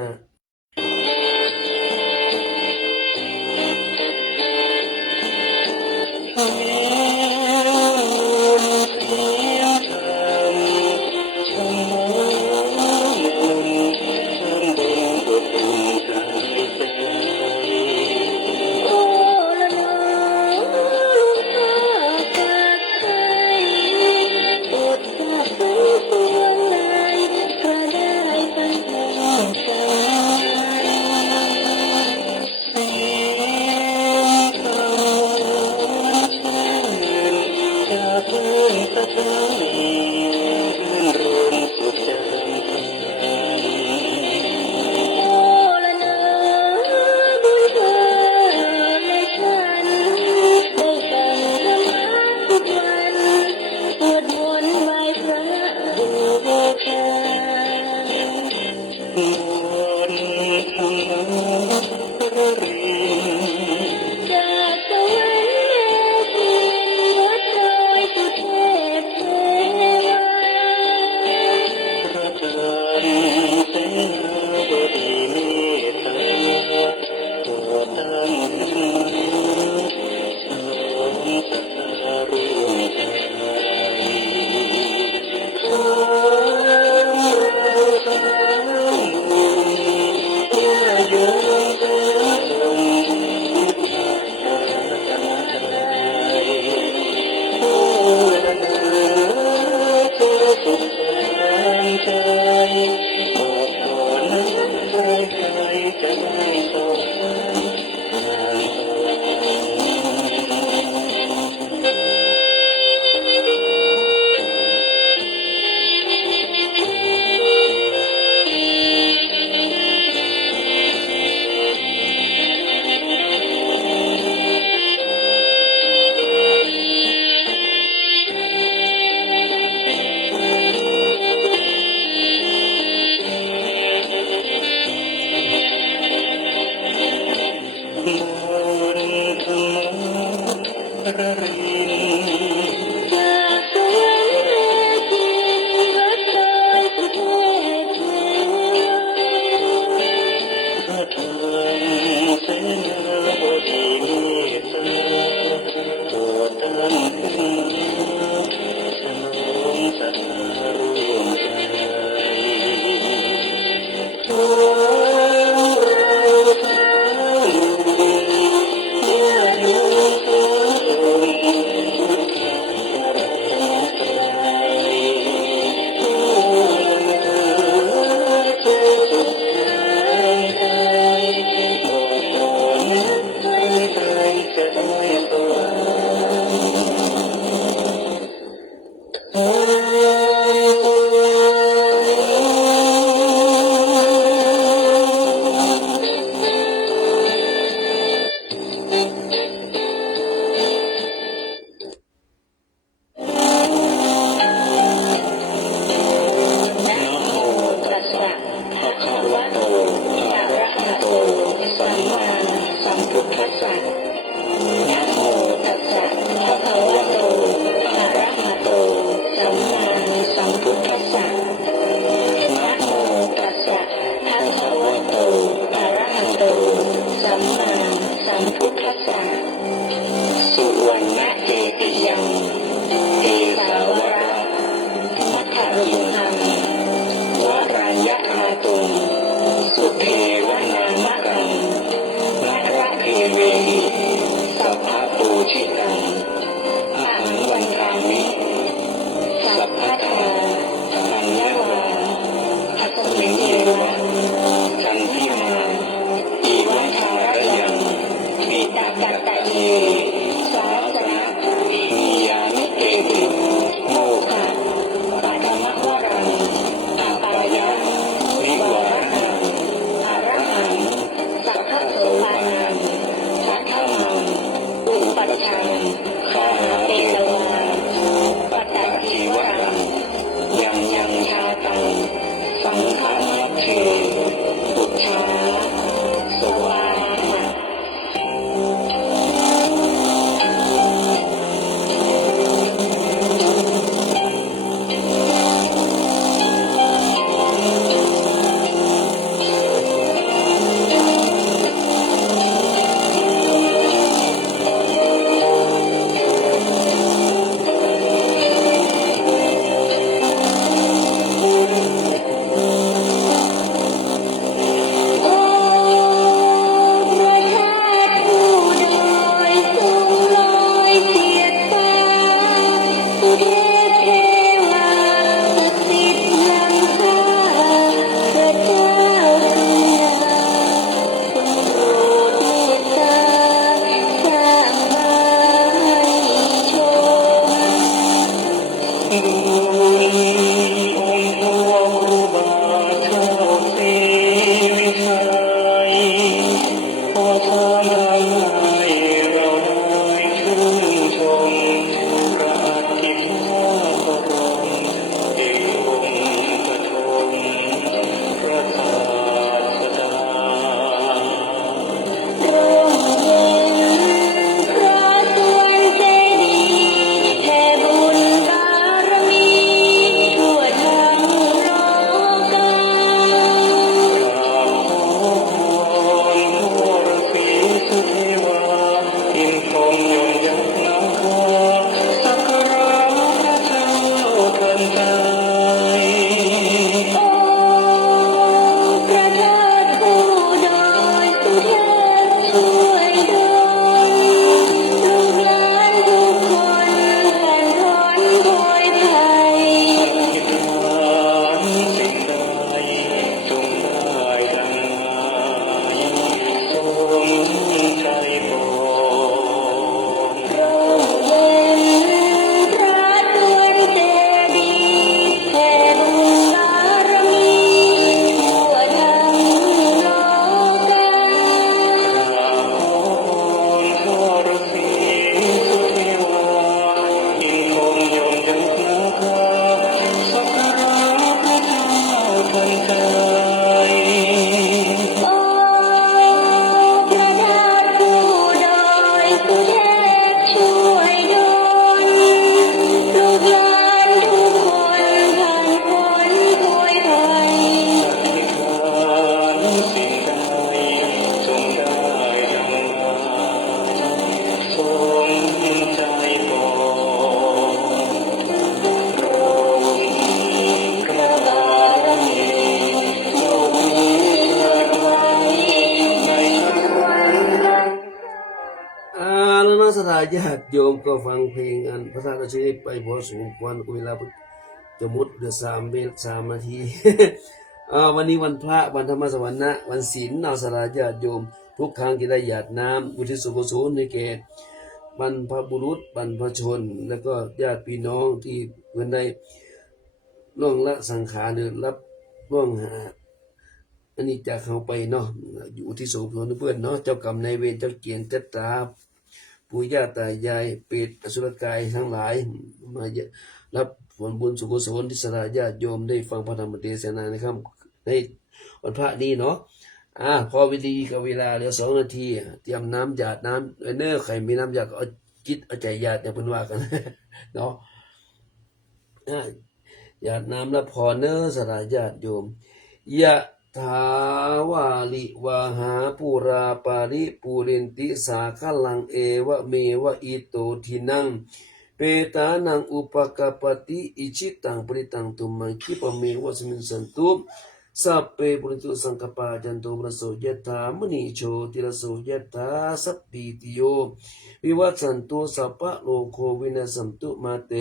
สุเทพเทวาศักดิ์สิทธิ์นำข้าพระเจ้าทั้งหลายโปรดเมตตาสร้างมาให้ชม ดูองค์พ่อครูบาเจ้าศรีวิชัยขอทานให้เราได้ชื่นชมพระอาทิตย์ข้าพระองค์เอกองค์ปฐมพระศาสดา ร่มเย็นพระสวนเจดีย์แผ่บุญบารมีทั่วทั้งโลกา อินพรหมยนยักษ์นาคาสักการะพระเจ้าทันใจ โอ้พระธาตุผู้ดอยสุเทพช่วยดลลูกหลานทุกคนผ่านพ้นโผยภัย อธิษฐานสิ่งใดจงได้ดังหมายสมใจปอง ร่มเย็นพระสวนเจดีย์แผ่บุญบารมีทั่วทั้งโลกา พระฤาษีสุเทวาอินพรหมยนยักษ์นาคาสักการะพระเจ้าทันใจ โอ้พระธาตุผู้ดอยสุเทพช่วยดลลูกหลานทุกคนผ่านพ้นโผยภัย อธิษฐานสิ่งใดจงได้ดังหมายสมใจปองโปรดพระบารมีโลกนี้เกิดไว้ในครั้งนั้น แล้วนักสถาญาติโยมก็ฟังเพลงอันพระธาตุเชยไปพอสมควรเวลาจะมุดเหลือ3 นาที วันนี้วันพระวันธรรมสวรรค์วันศีลนักสถาญาติโยมทุกครั้งที่ได้หยาดน้ำอุทิศส่วนกุศลในแก่บรรพบุรุษบรรพชน แล้วก็ญาติพี่น้องที่เพื่อนได้ล่วงละสังขารหรือรับล่วงหาอันนี้จากเขาไปเนาะอยู่ที่สูงส่วนเพื่อนเนาะเจ้ากรรมนายเวรเจ้าเกียรติเจ้าตาปู่ย่าตายายเปรตอสุรกายทั้งหลายมารับผลบุญสุขกุศลที่สละญาติโยมได้ฟังพระธรรมเทศนานะครับในวันพระนี้เนาะพอวิธีกับเวลาเหลือ2 นาทีเตรียมน้ำหยาดน้ำเนอใครมีน้ำหยาดก็เอาจิตเอาใจหยาดอย่างเพิ่นว่ากัน เนาะหยาดน้ำและพรเนอสละญาติโยมยะถาวาลิวาหาปุราปาริปุเรนติสาคลังเอวะเมวะอิโตทินังเปตานังอุปกปปติอิชิตังปริตังตุมังคิปะเมวะสมินสันตุสัพเพปุริตุสังกปาจันโตปรโสยถามณีโชติรโสยถาสัพพิติโยวิวัตสันตุสัพพะโลกโควินาสันตุมาเต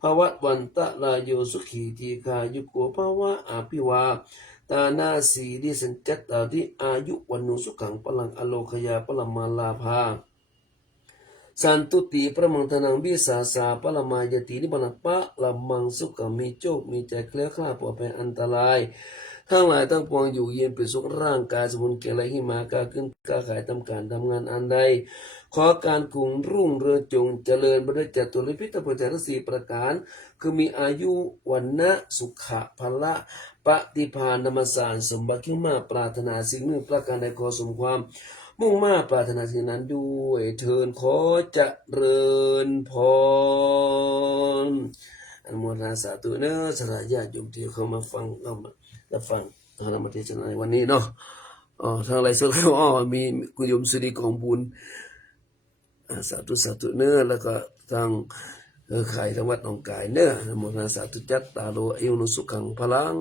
ภวัตวันตะลายโยสุขีทีคายุโกภวะอาภิวาตานาสีดิสันจัตตาทิอายุวันนุสุขังพลังอโลคยาพลังมาลาภาสันตุติประมังธนังวิสาสาปรมายตินิบานัปะละมังสุขมีโชคมีใจเคลี้ยคลาดปลอดภัยอันตรายทั้งหลายทั้งปวงอยู่เย็นเป็นสุขร่างกายสมุนเกลัยหิมากาขึ้นกาขายทำการทำงานอันใดขอการกุ่งรุ่งเรืองจงเจริญบริจาคตุลิพิตปัจจัยทั้ง4 ประการคือมีอายุวันนะสุขะพละปฏิภาณธรรมสารสมบัติขึ้นมาปรารถนาสิ่งหนึ่งประการใดขอสมความมุ่งมาปรารถนาสิ่งนั้นด้วยเทินขอเจริญพรอนุโมทนาสาธุเนอสละญาติโยมที่เข้ามาฟังเข้ามารับฟังธรรมเทศนาในวันนี้เนาะทางไรสุดแล้วมีกุยมสุริกองบุญสาธุเนอแล้วก็ทางขายทางวัดหนองกายเนออนุโมทนาสาธุจัตตาโลเอวนุสุขังพลัง